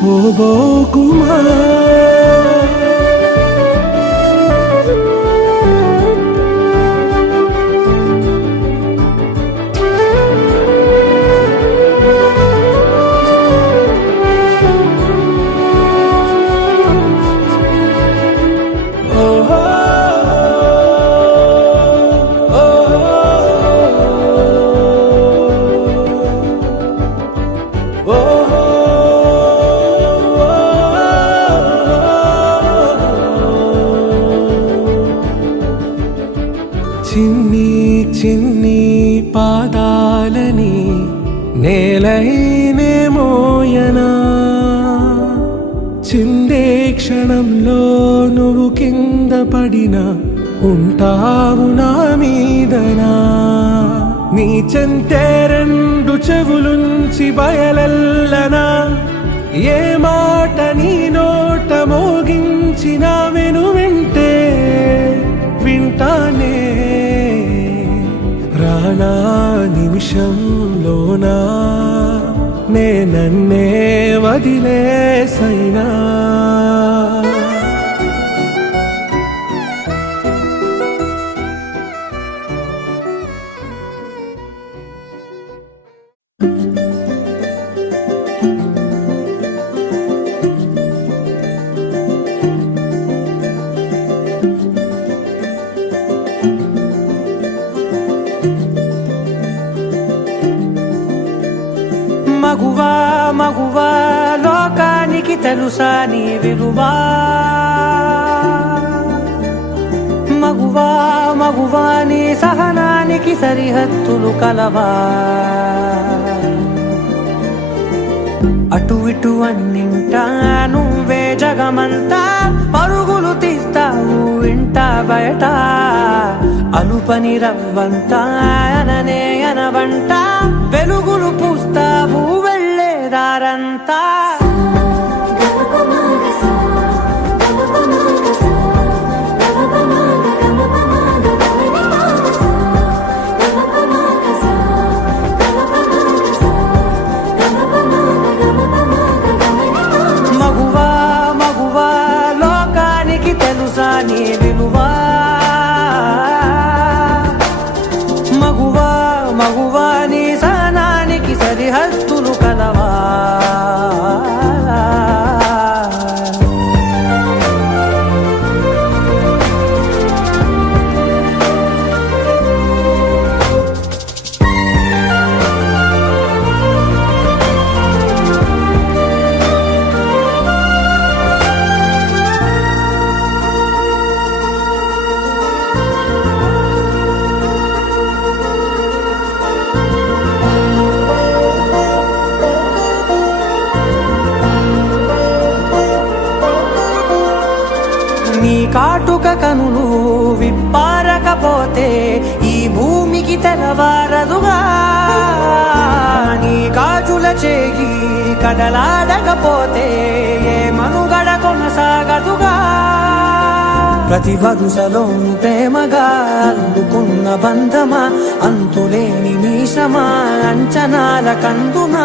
పోబోకుమా చిన్ని చిన్ని పాదాలని నేలైనే మోయనా చిందే క్షణంలో నువ్వు కింద పడినా ఉంటావు నా మీదనా నీ చెంతే రెండు చెవులుంచి బయలెల్లనా ఏ మాట నీ నోట మోగించిన వెను వింటే వింటానే రానా నిమిషంలోనా నే నన్నే వదిలేసైనా మగువా మగువా లోకానికి తెలుసా నీ విలువా మగువా మగువా నీ సహనానికి సరిహద్దులు కలవా అటు ఇటు అన్నింటా నువ్వే జగమంతా పరుగులు తీస్తావు ఇంట బయట అలుపని రవ్వంతా అననే అనవంట వెలుగులు పూస్తావు వెళ్ళేదారంతా గలుపు మాగసా మగువా నీ సహనానికి సరిహద్దులు కలవా నీ కాటుక కనులు విప్పారకపోతే ఈ భూమికి తెలవారదుగా నీ గాజుల చేయి కదలాడకపోతే ఏ మనుగడ కొనసాగదుగా ప్రతి వరుసలోను ప్రేమగా అందుకున్న బంధమా అంతులేని మీసమా అంచనాల కందున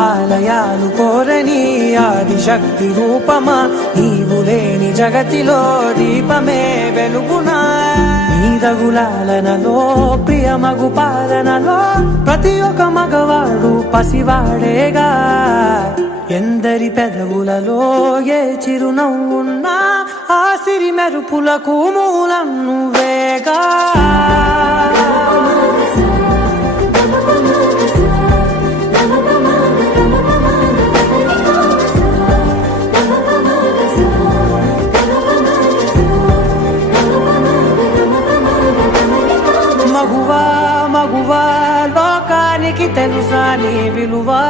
ఆలయాలు కోరని ఆదిశక్తి రూపమా నీవు లేని జగతిలో దీపమే వెలుగునా నీదగులాలనలో ప్రియమగు పాలనలో ప్రతి ఒక్క మగవాడు పసివాడేగా ఎందరి పెదవులలో ఏ చిరునవ్వున్నా ఆ సిరి మెరుపులకు మూలం నువ్వేగా మగువా మగువా లోకానికి తెలుసా నీ విలువా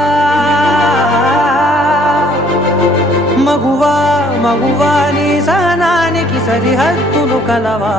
మగువా మగువా నీ సహనానికి సరిహద్దులు కలవా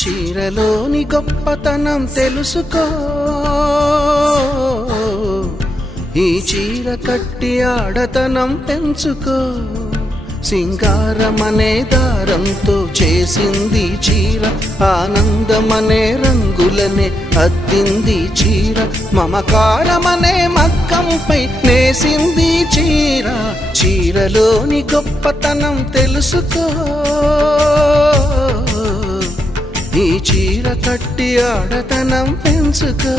చీరలోని గొప్పతనం తెలుసుకో ఈ చీర కట్టి ఆడతనం పెంచుకో సింగారమనే దారంతో చేసింది చీర ఆనందమనే రంగులనే అద్దింది చీర మమకారమనే మగ్గంపై నేసింది చీర చీరలోని గొప్పతనం తెలుసుకో ఈ చీర కట్టి ఆడతనం పెంచుకో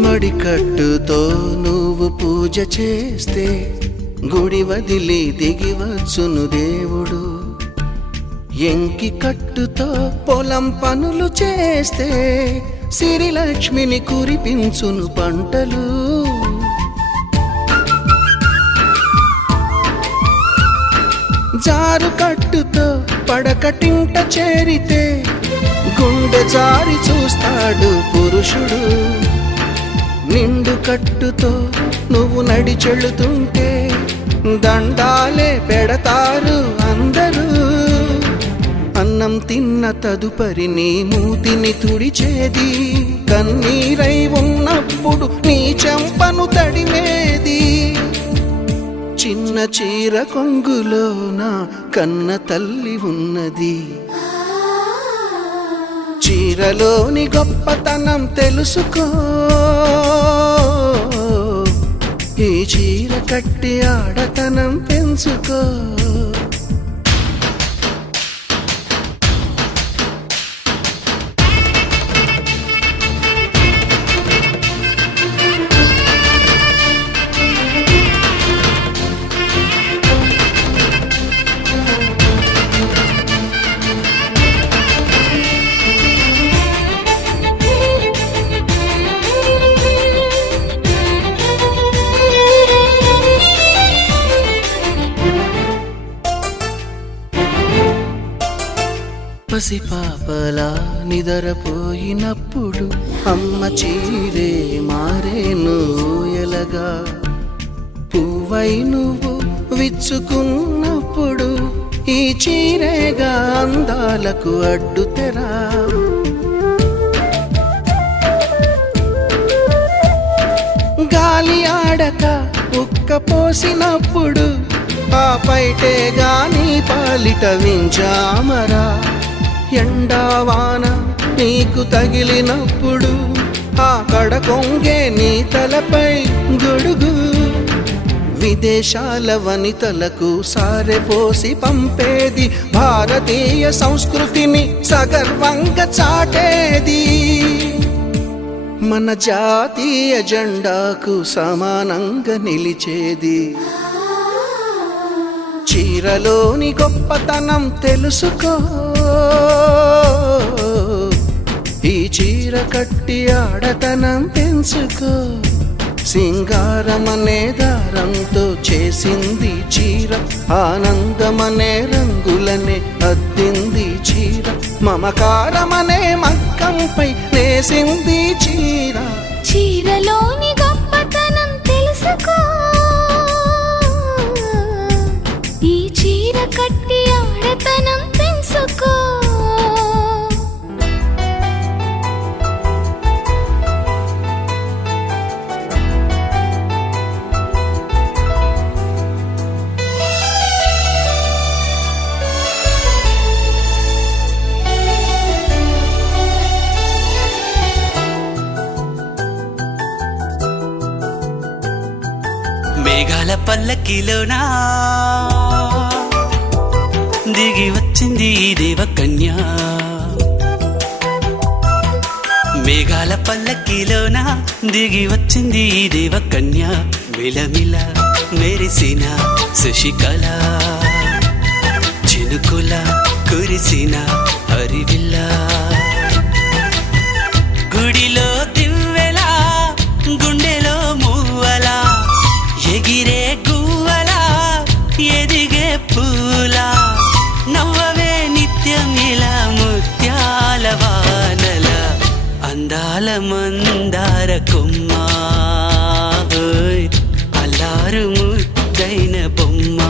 మడికట్టుతో నువ్వు పూజ చేస్తే గుడి వదిలి దిగివచ్చును దేవుడు ఎంకి కట్టుతో పొలం పనులు చేస్తే సిరిలక్ష్మిని కురిపించును పంటలు జారు కట్టుతో పడకటింట చేరితే గుండె జారి చూస్తాడు పురుషుడు నిండు కట్టుతో నువ్వు నడిచెళుతుంటే దండాలే పెడతారు అందరూ. అన్నం తిన్న తదుపరి నీ మూతిని తుడిచేది, కన్నీరై ఉన్నప్పుడు నీ చెంపను తడిమేది. చిన్న చీర కొంగులోన కన్న తల్లి ఉన్నది, చీరలోని గొప్పతనం తెలుసుకో. ఈ చీర కట్టి ఆడతనం పెంచుకో. పసిపాపలా నిదరపోయినప్పుడు అమ్మ చీరే మారేను ఎలగా. పువ్వై నువ్వు విచ్చుకున్నప్పుడు ఈ చీరేగా అందాలకు అడ్డుతెరా. గాలి ఆడక ఉక్క పోసినప్పుడు ఆ పైటే గాని పాలిట వింజామరా. ఎండావాన నీకు తగిలినప్పుడు ఆ కడకొంగే నీ తలపై గొడుగు. విదేశాల వనితలకు సారెపోసి పంపేది, భారతీయ సంస్కృతిని సగర్వంగా చాటేది. మన జాతీయ జెండాకు సమానంగా నిలిచేది. చీరలోని గొప్పతనం తెలుసుకో. ఈ చీర కట్టి ఆడతనం పెంచుకో. సింగారమనే దారంతో చేసింది చీర, ఆనందమనే రంగులనే అద్దింది చీర, మమకారమనే మక్కంపై నేసింది చీర. చీరలోని గొప్పతనం తెలుసుకో. ఈ చీర కట్టి ఆడతనం పెంచుకో. మేఘాల పల్లకిలోనా దిగి వచ్చింది దేవకన్య. మేఘాల పల్లకిలోనా దిగి వచ్చింది దేవకన్య. మిలమిల మెరిసిన శశికళ, చినుకుల కురిసిన హరివిల్ల. గుడిలో దివ్వెలా, గుండెలో మూవలా, ఎగిరే గువ్వలా, ఎదిగే పూలా. నవ్వవే నిత్యం ఇలా ముత్యాల వానల, అందాల మందార కొమ్మ, అల్లారు ముద్దైన బొమ్మ.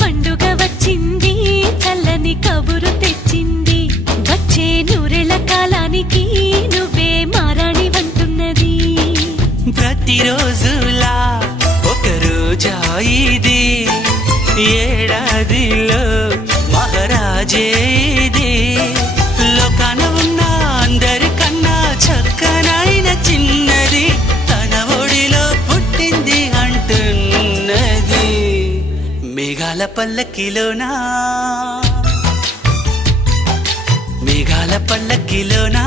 పండుగ వచ్చింది, చల్లని కబురు తెచ్చింది. వచ్చే నూరెల కాలానికి నువ్వే మారాణి వంటున్నది. ప్రతిరోజులా ఒక రోజా ఇది, ఏడాదిలో మహారాజే ఇది. లోకాన ఉన్న అందరికన్నా చక్కనైన చిన్నది తన పల్లకిలోనా మేఘాల పల్లకిలోనా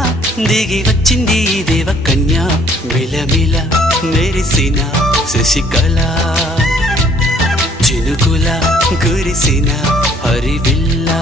దిగి వచ్చింది ఈ దేవకన్య మిలమిల మెరిసిన శశికళ చినుకుల కురిసిన హరివిల్లా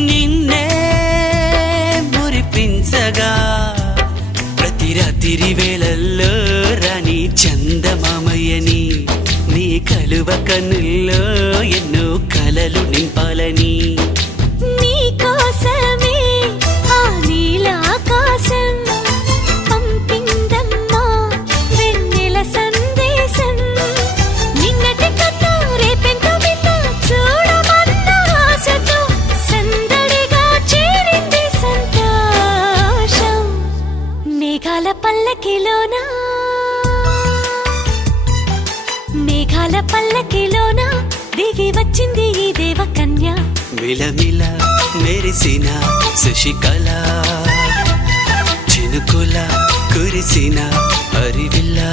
నిన్నే మురిపించగా ప్రతి రాత్రి వేళల్లో రాణి చందమామయ్యని నీ కలువ కన్నుల్లో ఎన్నో కలలు నింపాలని నీ కోసమే ఆ నీలాకాశం పంపిందమ్మా వెన్నెల సందేశం నిన్నటి కథ రేపెంత బిడ్డ చూడమన్న ఆశతో సందడిగా చేరింది సంతోషం మేఘాల పల్లకిలోనా మేఘాల పల్లకిలోనా దిగి వచ్చింది ఈ దేవకన్య మిలమిల మెరిసిన శశికళ చినుకుల కురిసిన హరివిల్లా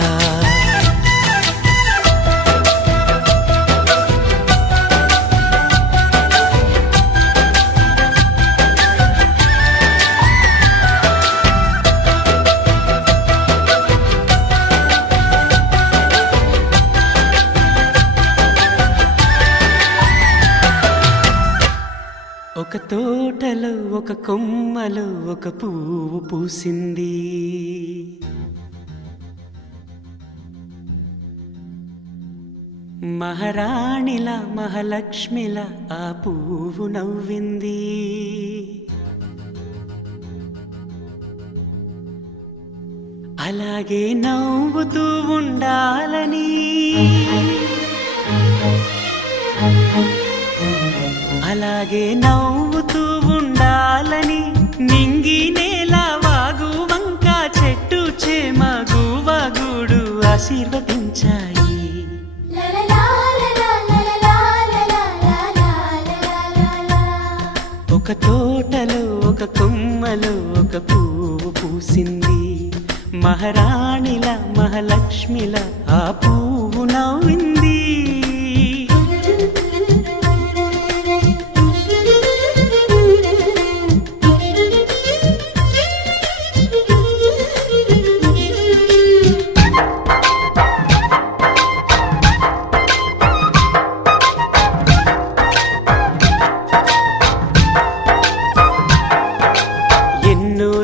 ఒక తోటలో ఒక కొమ్మలో ఒక పువ్వు పూసింది మహారాణిలా మహాలక్ష్మిలా ఆ పువ్వు నవ్వింది అలాగే నవ్వుతూ ఉండాలని అలాగే నవ్వుతూ ఉండాలని నింగి నేల వాగు వంక చెట్టు చేమ గువగూడు ఆశీర్వదించాయి ఒక తోటలో ఒక కొమ్మలో ఒక పువ్వు పూసింది మహారాణిల మహాలక్ష్మిల ఆ పువ్వు నవ్వింది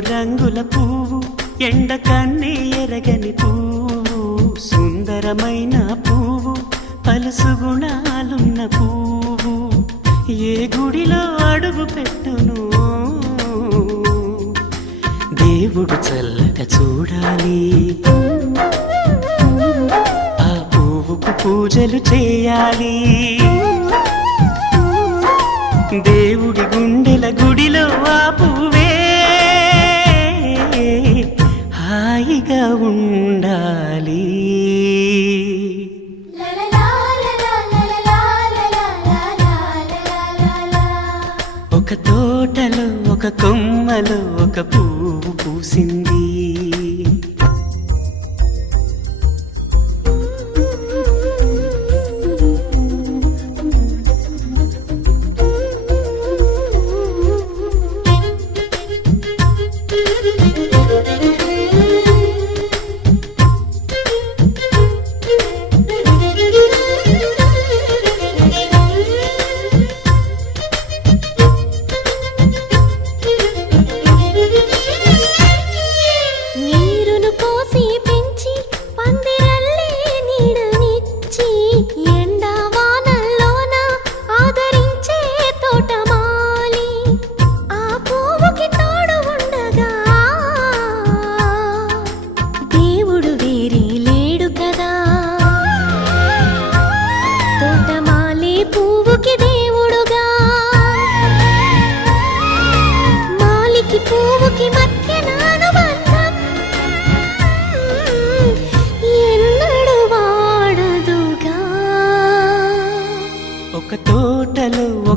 రంగుల పువ్వు ఎండ కన్నే ఎరగని పువ్వు సుందరమైన పువ్వు పలుసు గుణాలున్న పువ్వు ఏ గుడిలో అడుగు పెట్టును దేవుడు చల్లగా చూడాలి ఆ పువ్వుకు పూజలు చేయాలి దేవుడి గుండెల గుడిలో ఆ పువ్వే హాయిగా ఉండాలి ఒక తోటలో ఒక కొమ్మలో ఒక పువ్వు పూసింది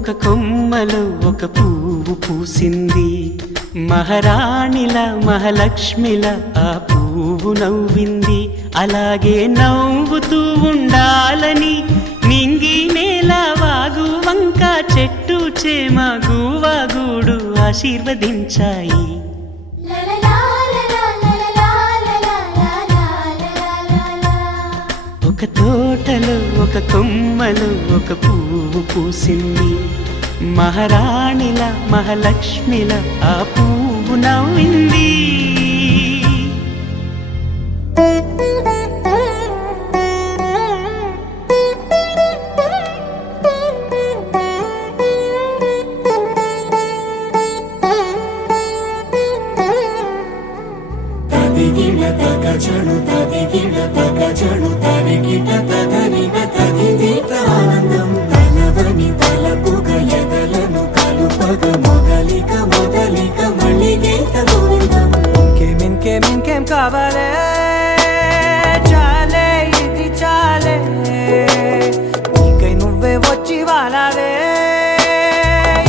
ఒక కొమ్మలో ఒక పువ్వు పూసింది. మహారాణిల మహాలక్ష్మిల ఆ పువ్వు నవ్వింది. అలాగే నవ్వుతూ ఉండాలని నింగి నేల వాగు వంక చెట్టు చేమ గువ్వ గూడు ఆశీర్వదించాయి. ఒక తోటలో ఒక కొమ్మలో ఒక పువ్వు పూసింది. మహారాణిల మహాలక్ష్మిల ఆ పువ్వు నవ్వింది. తదిగిడ తగజడు తదిగిడ తగజడు తరిగిట తదరిన తదిదీత ఆనందం తలవని తలపుగ ఎదలను కలుపగ మొదలిక మొదలిక మళ్ళీ గీత గోవిందం. ఇంకేం కావాలే చాలే ఇది చాలే నీకై నువ్వే వచ్చి వాలావే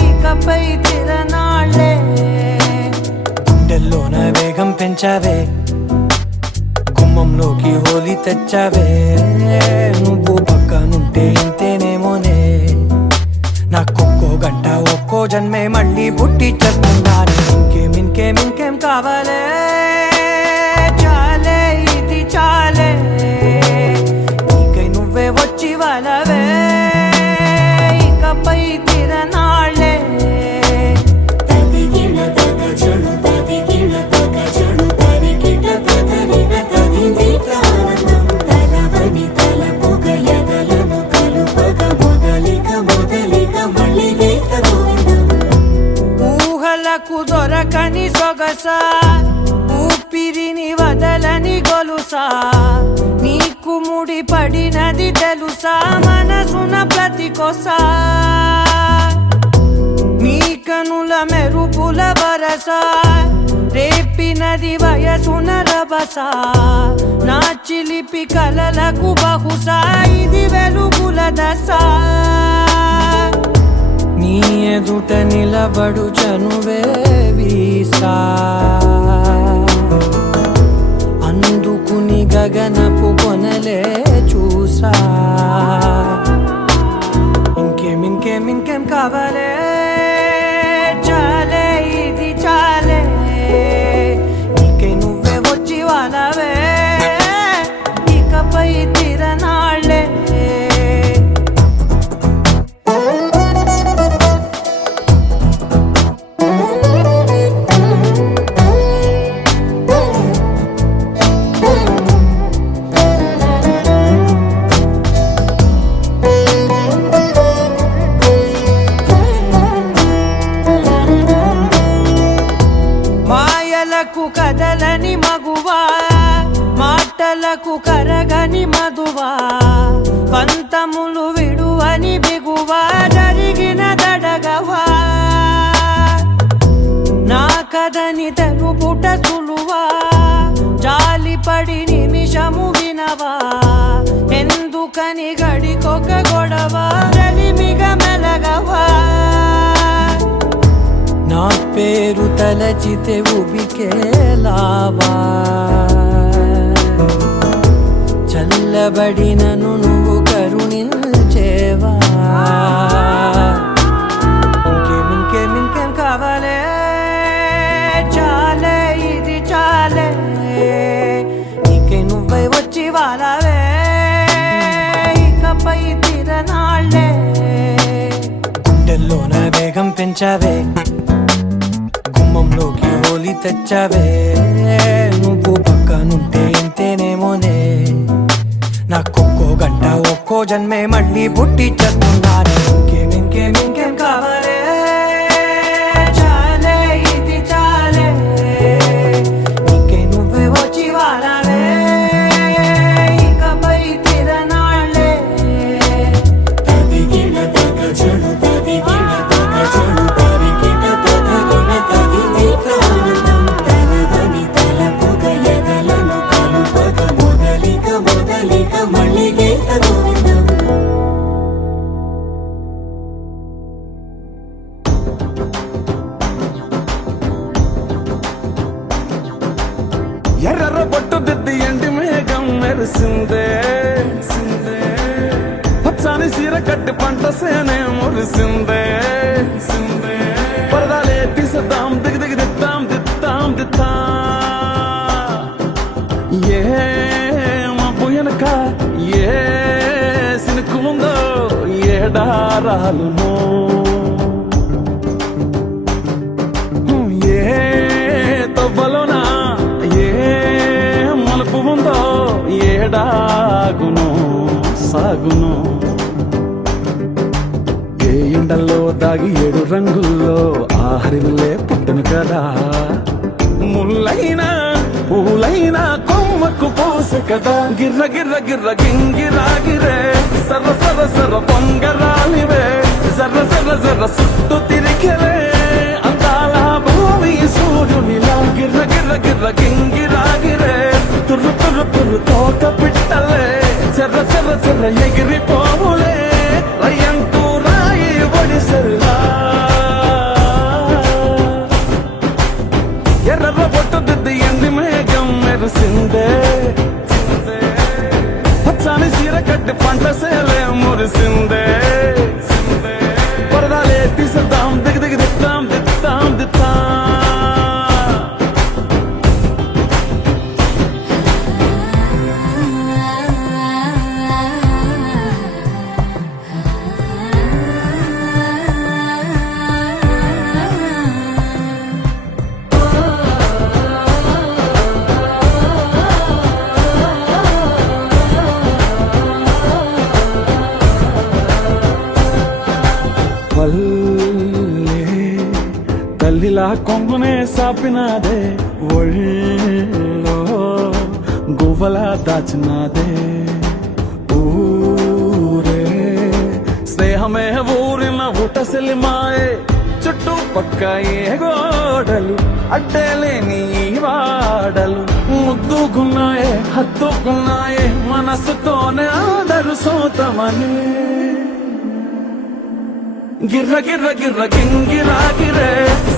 ఇకపై తిరనాళ్ళే. గుండెల్లోన వేగం పెంచావే గుమ్మంలోకి హోలీ తెచ్చావే. నువ్వు పక్కనుంటే ఇంతేనేమోనే నాకొక్కో గంట ఒక్కో జన్మే మళ్ళీ పుట్టి చేస్తున్నాను. ఇంకేం కావాలే చాలే ఇది చాలే నీకై నువ్వే వచ్చి వాళ్ళవే ఇకపై తిరనాళ్ళే. తదిగిడ తగజడు తదిగిడ తగజడు తరిగిట తదరిన తదిదీత ఆనందం తలవని తలపుగ ఎదలను కలుపగ మొదలిక మొదలిక మళ్ళీ గీత గోవిందం. ఊహలకు దొరకని సొగసా ఊపిరిని వదలని గొలుసా నీకు ముడి పడినది తెలుసా మనసున ప్రతి కొసా. నీ కనుల మెరుపుల వరస రేపినది వయసున రభస నా చిలిపి కలలకు బహుశా ఇది వెలుగుల దశ. నీ ఎదుట నిలబడు చనువే వీసా అందుకుని గగనపు కొనలే చూసా. ఇంకేం కావాలే చాలే ఇది చాలే నీకై నువ్వే వచ్చి వాళ్ళవే ఇకపై తిరనాళ్ళే. మాయలకు కదలని మగువా మాటలకు కరగని మధువా పంతములు విడువని బిగువా జరిగిన దడగవా నా కథని తెలుపుట సులువా జాలిపడి నిమిషము వినవా ఎందుకని గడికొక గొడవ రలిమిగ మెలగవా. నా పేరు తలచితే ఉబికేలావా చల్లబడినను నువ్వు కరుణించేవా. ఇంకేం కావాలే చాలే ఇది చాలే నీకై నువ్వై వచ్చి వాళ్ళవే ఇకపై తిరనాళ్ళే. గుండెల్లోన వేగం పెంచావే గుమ్మంలోకి హోలీ తెచ్చావే. నువ్వు పక్కనుంటే ఇంతేనేమోనే నాకొక్కో గంట ఒక్కో జన్మే మళ్ళీ పుట్టి చేస్తున్నాను. ఇంకేం కావాలే చాలే ఇది చాలే నీకై నువ్వే వచ్చి వాళ్ళవే ఇకపై తిరనాళ్ళే. తదిగిడ తగజడు తదిగిడ తగజడు తరిగిట తదరిన తదిదీత ఆనందం తలవని తలపుగ ఎదలను కలుపగ మొదలిక మొదలిక మళ్ళీ గీత గోవిందం. మెరిసిందే పచ్చాని సీర కట్టి పంట సేనే మురిసిందే పరదాలే తీసేద్దాం దిగి దిగి దిద్దాం దిద్దాం దిద్దా ఏ మబ్బు వెనక ఏ సినుకు ఉందో ఏడారాలునో ఏ తవ్వలోనా ఏ మలుపు ఉందో ఏడాగునో సాగునో ఏ ఎండల్లో దాగి 7 రంగుల్లో ఆహరివులే పుట్టను కదా ముల్లైనా పూలైనా కొమ్మకు పోసె కదా గిర్ర గిర్ర గిర్ర గింగిరాగిరే సర్ర సర్ర సర్ర పొంగరాలివే జర్ర జర్ర జర్ర సుట్టు తిరిగిరే అందాల భూమి సూర్యునిలా గిర్ర గిర్ర గిర్ర గింగిరాగిరే తుర్రు తుర్రు తుర్రు తోక పిట్టలే చెర్ర చెర్ర చెర్ర ఎగిరిపోవులే రయ్యంటూ రాయి ఒడిసెల్లా ఎర్ర బొట్టు దిద్ది ఎండి మేఘం మెరిసిందే పచ్చాని సీర కట్టి పంట సేలే మురిసిందే పరదాలే తీసేద్దాం దిగి దిగి దిద్దాం దిద్దాం దిద్దా పల్లె తల్లిలా కొంగునే సాపినాదే ఒళ్ళో గువ్వలా దాచినాదే ఊరే స్నేహమే ఊరిన ఊటసెలిమాయే చుట్టూ పక్క ఏ గోడలు అడ్డేలేని వాడలు ముద్దుకున్నాయే హత్తుకున్నాయే మనసుతోనే ఆదరు సోతమని గిర్ర గిర్ర గిర్ర గింగిరాగిరే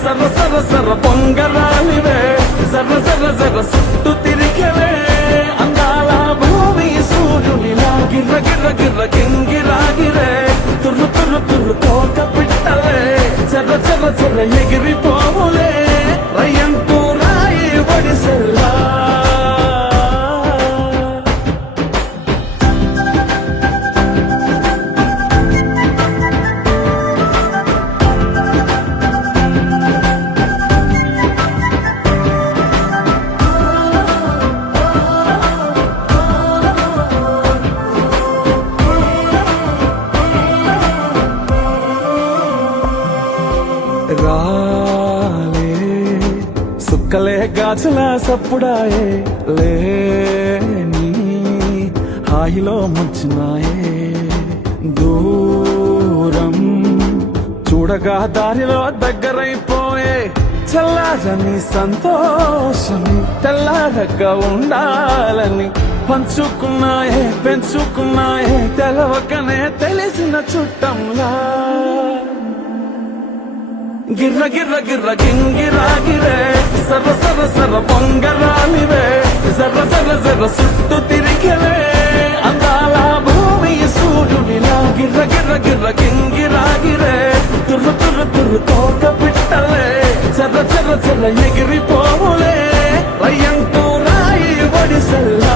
సర్ర సర్ర సర్ర పొంగరాలివే జర్ర జర్ర జర్ర సుట్టు తిరిగివే అందాల భూమి సూర్యునిలా గిర్ర గిర్ర గిర్ర గింగిరాగిరే తుర్రు తుర్రు తుర్రు తోక పిట్టలే చెర్ర చెర్ర చెర్ర ఎగిరిపోవులే రయ్యంటూ రాయి ఒడిసెల్లా రాలే సుక్కలే గాచుల సప్పుడాయే లేని హాయిలో ముంచున్నాయే దూరం చూడగా దారిలో దగ్గరైపోయే చల్లారని సంతోషమి తెల్లారక ఉండాలని పంచుకున్నాయే పెంచుకున్నాయే తెలవకనే తెలిసిన చుట్టంలా గిర్ర గిర్ర గిర్ర గింగిరాగిరే సర్ర సర్ర సర్ర పొంగరాలివే జర్ర జర్ర జర్ర సుట్టు తిరిగివే అందాల భూమి సూర్యునిలా గిర్ర గిర్ర గిర్ర గింగిరాగిరే తుర్రు తుర్రు తుర్రు తోక పిట్టలే చెర్ర చెర్ర చెర్ర ఎగిరిపోవులే రయ్యంటూ రాయి ఒడిసెల్లా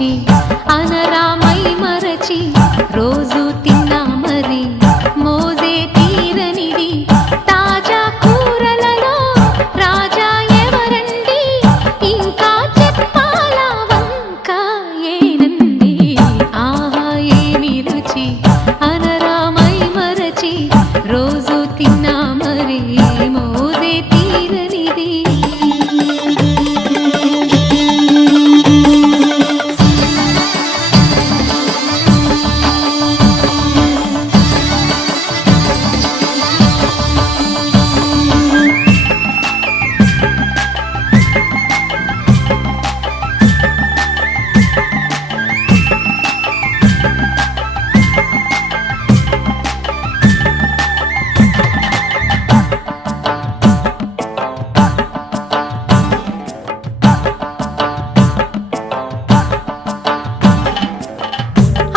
రుచి అనరామై మరచి రోజు తిన్నా మరి మోజే తీరనిది తాజా కూరలలో రాజా ఎవరండి ఇంకా చెప్పాలా వంక ఏనండి ఆహా ఏమి రుచి అనరామై మరచి రోజు తిన్నా మరి మోజే తీరనిది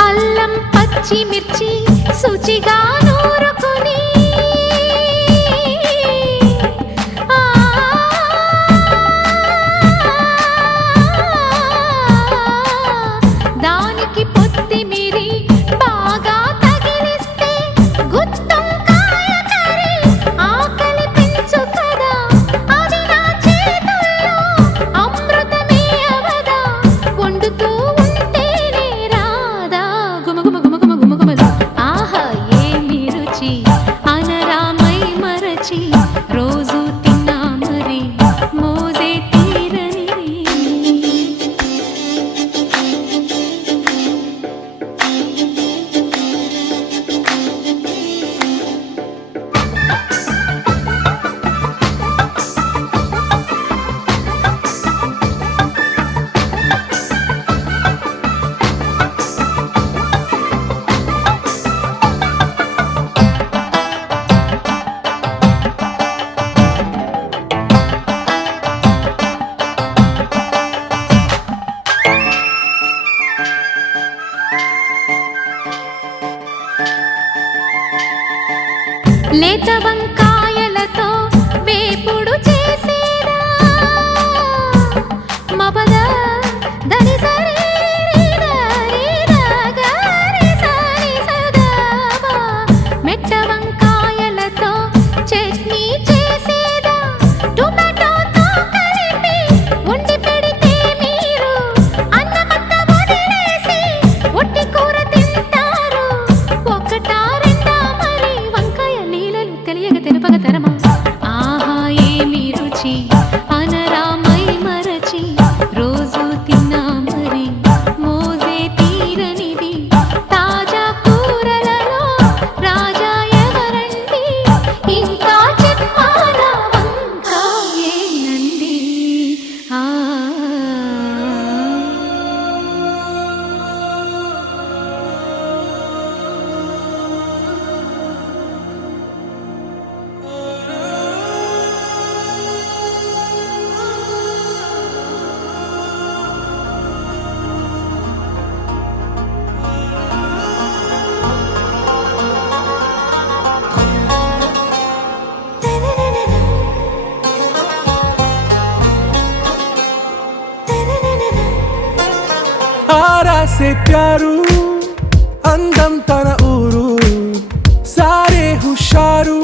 అల్లం పచ్చిమిర్చి శుచిగా నూరుకుని దానికి పొత్తిమిరి బాగా తగిలిస్తే గుత్తొంకాయ కర్రీ ఆకలి పెంచు కదా అది నా చేతుల్లో అమృతమే అవదా వండుతూ ఉంటేనే రాదా గుమగుమలు ఆహా ఏమి రుచి అనరామై మరచి రోజు తిన్నా మరి మోజే తీరనిది లేత వంకాయలతో వేపుడు చేసేదా మబద దని సరి మెట్ట వంకాయలతో చట్నీ చేసేదా టొమాటోతో కలిపి వండి పెడితే మీరు అన్నమంతా వదిలేసి ఒట్టి కూర తింటారు ఒకటా రెండా మరి వంకాయ లీలలు తెలియక తెలుపగ తరమా ఆహా ఏమి రుచి అనరామై మరచి రోజు తిన్నా మరి మోజే తీరనిది తాజా కూరలలో రాజా ఎవరండి ఇంకా చెప్పాలా వంక ఏనండి ఆ आरा से प्यारू అందం తన ఊరు సారే హుషారు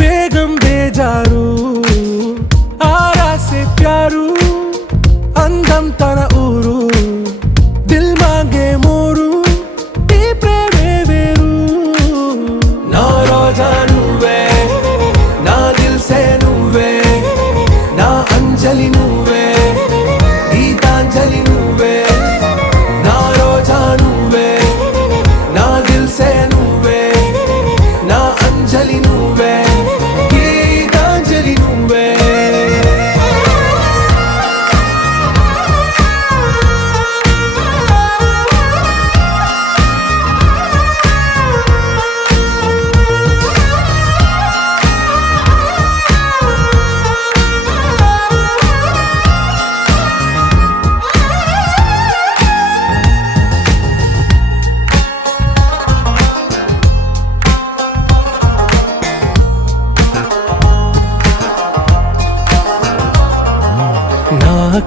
బేగం బేజారు ఆరా से प्यारू అందం తన ఊరు దిల్ మాంగే మోరు ఈ ప్రేమే వేరు నా రోజా నువ్వే నా దిల్ సే నువ్వే నా అంజలి నువ్వే గీతాంజలి నువ్వే నా రోజా నువ్వే నా దిల్ సే నువ్వే నా అంజలి నువ్వే గీతాంజలి నువ్వే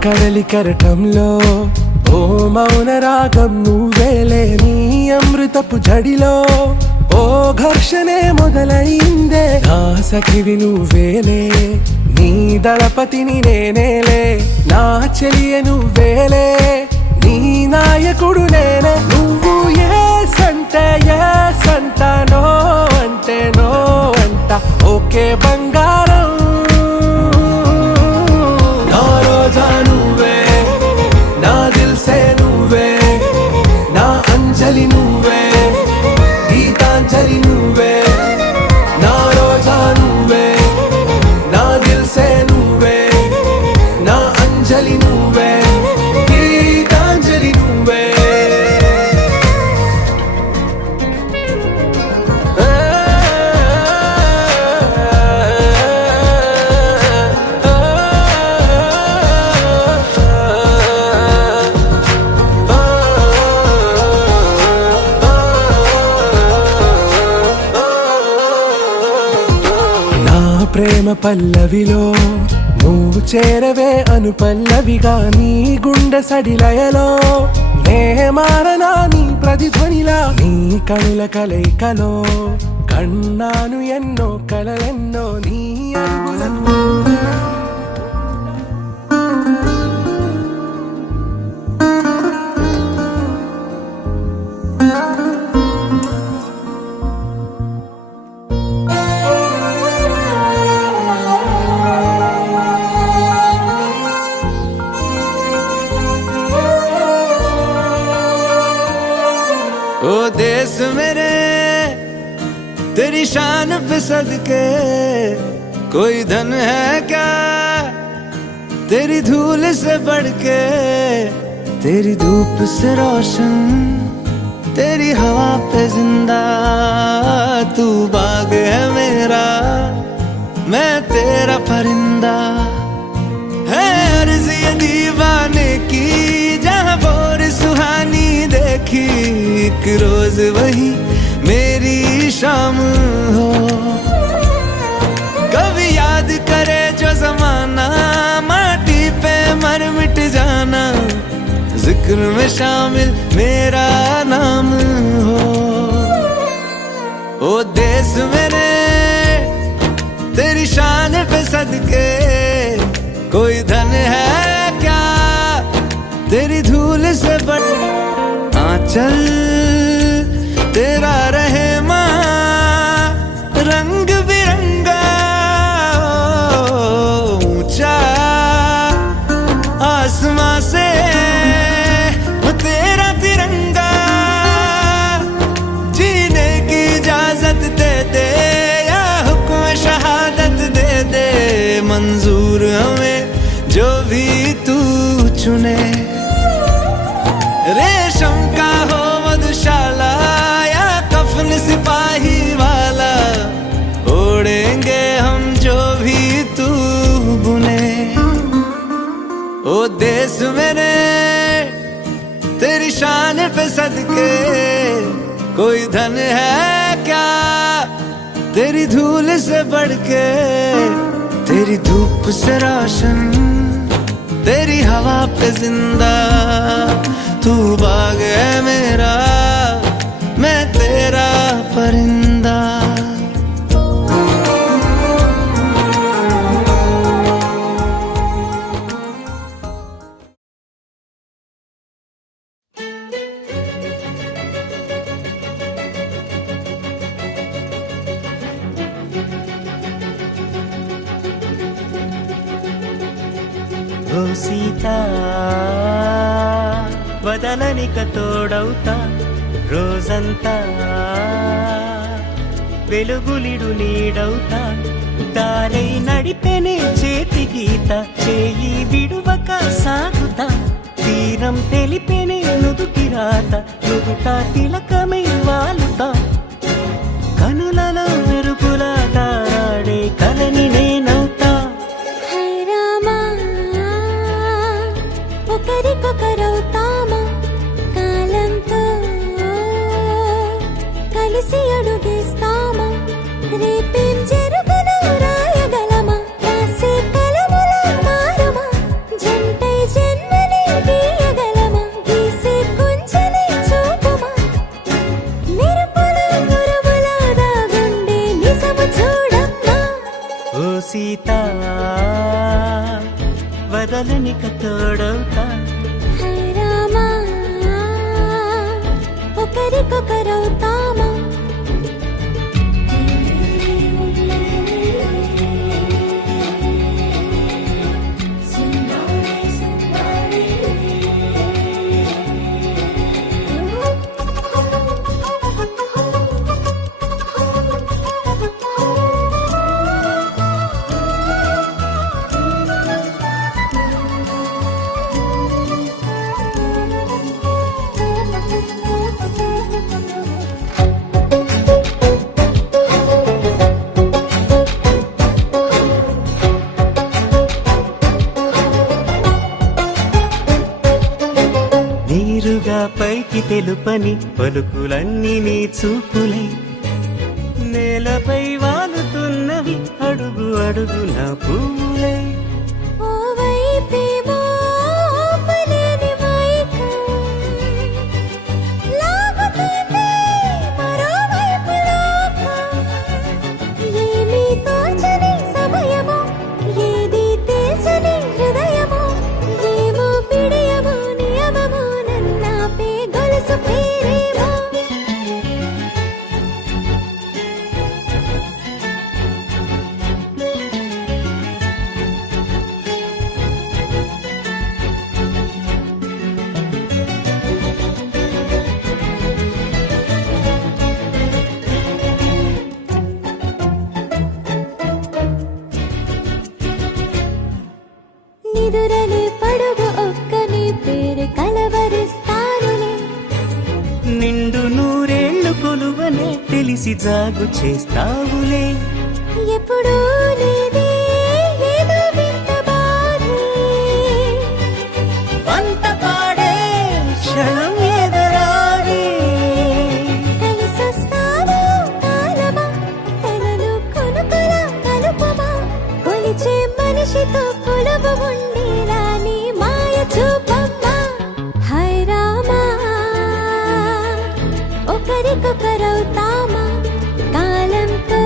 కడలి కరటంలో ఓ మౌన రాగం నువ్వేలే నీ అమృతపు జడిలో ఓ ఘర్షణే మొదలైందే నా సఖివి నువ్వేలే నీ దళపతిని నేనేలే నా చెలియ నువ్వేలే నీ నాయకుడు నేనే నువ్వు ఏ సంట నో అంటే నో అంట ఓకే బంగారం నా రోజా నువ్వే నా దిల్సే నువ్వే నా అంజలి నువ్వే గీతాంజలి నువ్వే నా రోజా నువ్వే నా దిల్సే నువ్వే నా అంజలి నువ్వే గీతాంజలి నువ్వే ప్రేమ పల్లవిలో నువ్వు చేరవే అను పల్లవిగా నీ గుండె సడిలయలో నే మారనా నీ ప్రతిధ్వనిలా నీ కనుల కలయికలో కన్నాను ఎన్నో కలలెన్నో నీ అడుగులకు ओ देश मेरे तेरी शान पे सदके कोई धन है क्या तेरी धूल से बढ़ के तेरी धूप से रोशन तेरी हवा पे जिंदा तू बाग है मेरा मैं तेरा परिंदा है अर्ज़ ये दीवाने की जहाँ बोर सुहानी देखी एक रोज वही मेरी शाम हो कभी याद करे जो जमाना माटी पे मर मिट जाना जिक्र में शामिल मेरा नाम हो ओ देश मेरे तेरी शान पे सदके कोई धन है क्या तेरी धूल से बढ़ आंचल तेरा रहे माँ रंग बिरंगा ऊंचा आसमां से तेरा तिरंगा जीने की इजाजत दे दे या हुक्म शहादत दे दे मंजूर हमें जो भी तू चुने रेशम का हो मधुशाला या कफन सिपाही वाला ओढ़ेंगे हम जो भी तू बुने ओ देश मेरे तेरी शान पे सदके कोई धन है क्या तेरी धूल से बढ़ के तेरी धूप से रोशन तेरी हवा पे जिंदा तू बाग है मेरा मैं तेरा परिंदा ఓ సీతా వదలనిక తోడవుతా రోజంతా వెలుగులిడు నీడవుతా దారై నడిపెనే చేతి గీత చేయి విడువక సాగుతా తీరం తెలిపెనే నుదుటి రాత నుదుట తిలకమై వాలుతా కనులలో మెరుపులా తారాడే కలని నేనవుతా ఒకరికొకరవుతామా కాలంతో కలిసి అడుగేస్తామా రేపేం జరుగునో రాయగలమా రాసే కలములా మారమా జంటై జన్మని గీయగలమా గీసే పగలనిక తోడవుతా హై రామా ఒకరికొకరవుతామా నీరుగా పైకి తెలుపని పలుకులన్నీ నీ చూపులై నేలపై వాలుతున్నవి అడుగు అడుగు నా పూలై ఓ వైపేమో ఆపలేని మైకం లాగుతుంది మరోవైపు లోకం ఏమీ తోచని సమయమో ఏది తేల్చని హృదయమో ఏమో పిడియమో నియమమో నన్నాపే గొలుసు పేరేమో నిదురలే పడుగు ఒక్కని పేరు కలవరిస్తానులే నిండు నూరేళ్లు కొలువనే తెలిసి జాగు చేస్తావులే ఎప్పుడూ లేదే ఏదో వింత బాధే వంత పాడే క్షణం ఎదురాడే కలిసొస్తావో కాలమా కలలు కొనుకలా కలుపమా కొలిచే మనిషితో కొలువు ఉండేలా నీ మాయ చూపమ్మా హై రామా ఒకరికొకరవుతామా కాలంతో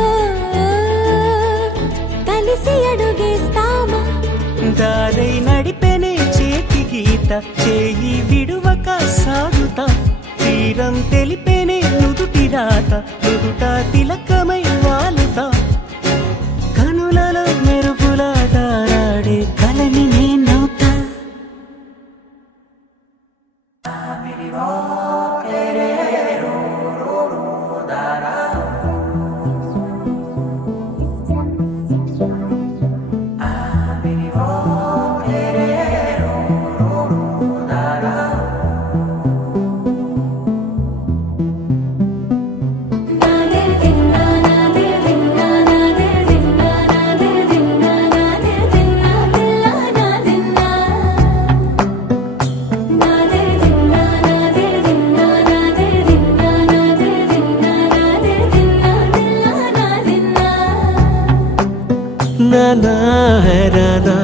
కలిసి అడుగేస్తామా దారై నడిపెనే చేతి గీత చేయి విడువక సాగుతా తీరం తెలిపెనే నుదుటి రాత నుదుట తిలకమై వాలుతా కనులలో మెరుపుల దారాడే కలని నేనవుతా నాదే దిన్నా నాదే దిన్నా నాదే దిన్నా నాదే దిన్నా నాదే దిన్నా దిల్లా నాదిన్నా నాదే దిన్నా నాదే దిన్నా నాదే దిన్నా నాదే దిన్నా నాదే దిన్నా దిల్లా నాదిన్నా నానా హైరానా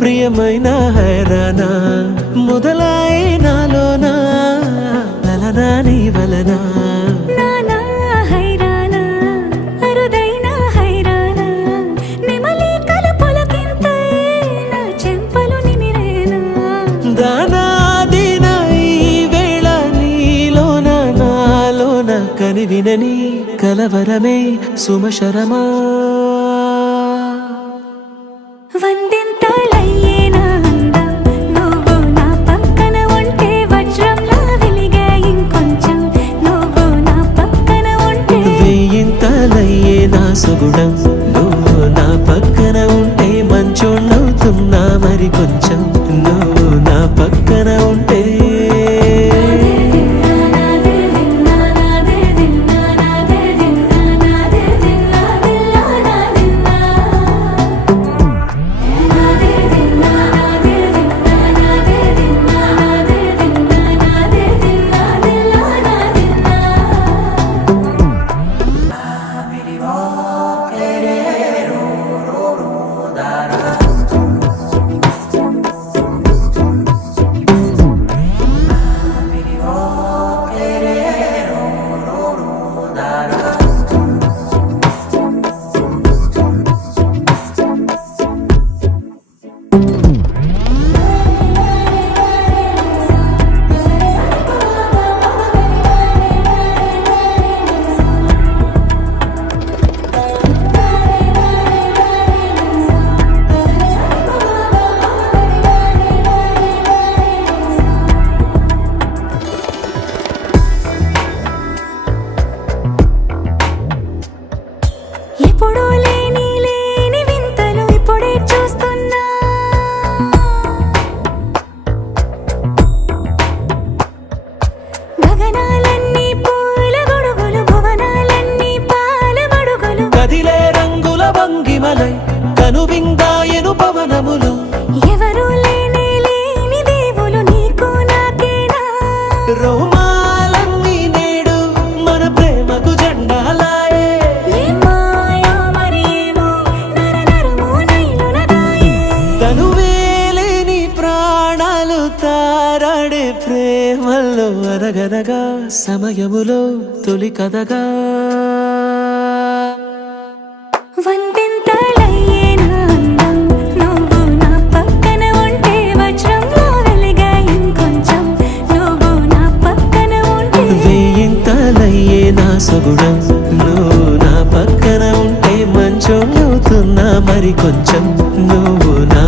ప్రియమైన హైరానా మొదలై నాలోనా లలనా నీ వలనా నానా హైరానా అరుదైన హైరానా నెమలి కలుపులకింతై నా చెంపలు నిమిరేనా దానాదిన ఈ వేళ నీలోన నాలోన కనివినని కలవరమే సుమశరమా వందింతలయ్యేనా అందం నువ్వు నా పక్కన ఉంటే వజ్రంలా వెలిగే ఇంకొంచెం నువ్వు నా పక్కన ఉంటే వేయింతలయ్యే నా సుగుణం నువ్వు నా పక్కన ఉంటే మంచోళ్ళవుతున్నా మరి కొంచెం నువ్వు నా పక్కన ఉంటే నాదే దిన్నా నాదే దిన్నా నాదే దిన్నా నాదే దిన్నా దిల్లా తను విందాయను పవనములు ఎవరు లేని దేవులు నీకు నాకేనా రోమాలన్నీ నేడు మన ప్రేమకు జెండాలాయే మాయా మరేమో నరనరమో నైలునదాయే తను వేలేని ప్రాణాలు తారాడే ప్రేమల్లో అనగనగా సమయములో తొలి కథగా వందెంతలయ్యేనా అందం నువ్వు నా పక్కన ఉంటే వజ్రంలో వెలిగా ఇంకొంచెం నువ్వు నా పక్కన ఉంటే వేయింతలయ్యే నా సొగుడం నువ్వు నా పక్కన ఉంటే మంచోళ్ళవుతున్నా మరి కొంచెం నువ్వు నా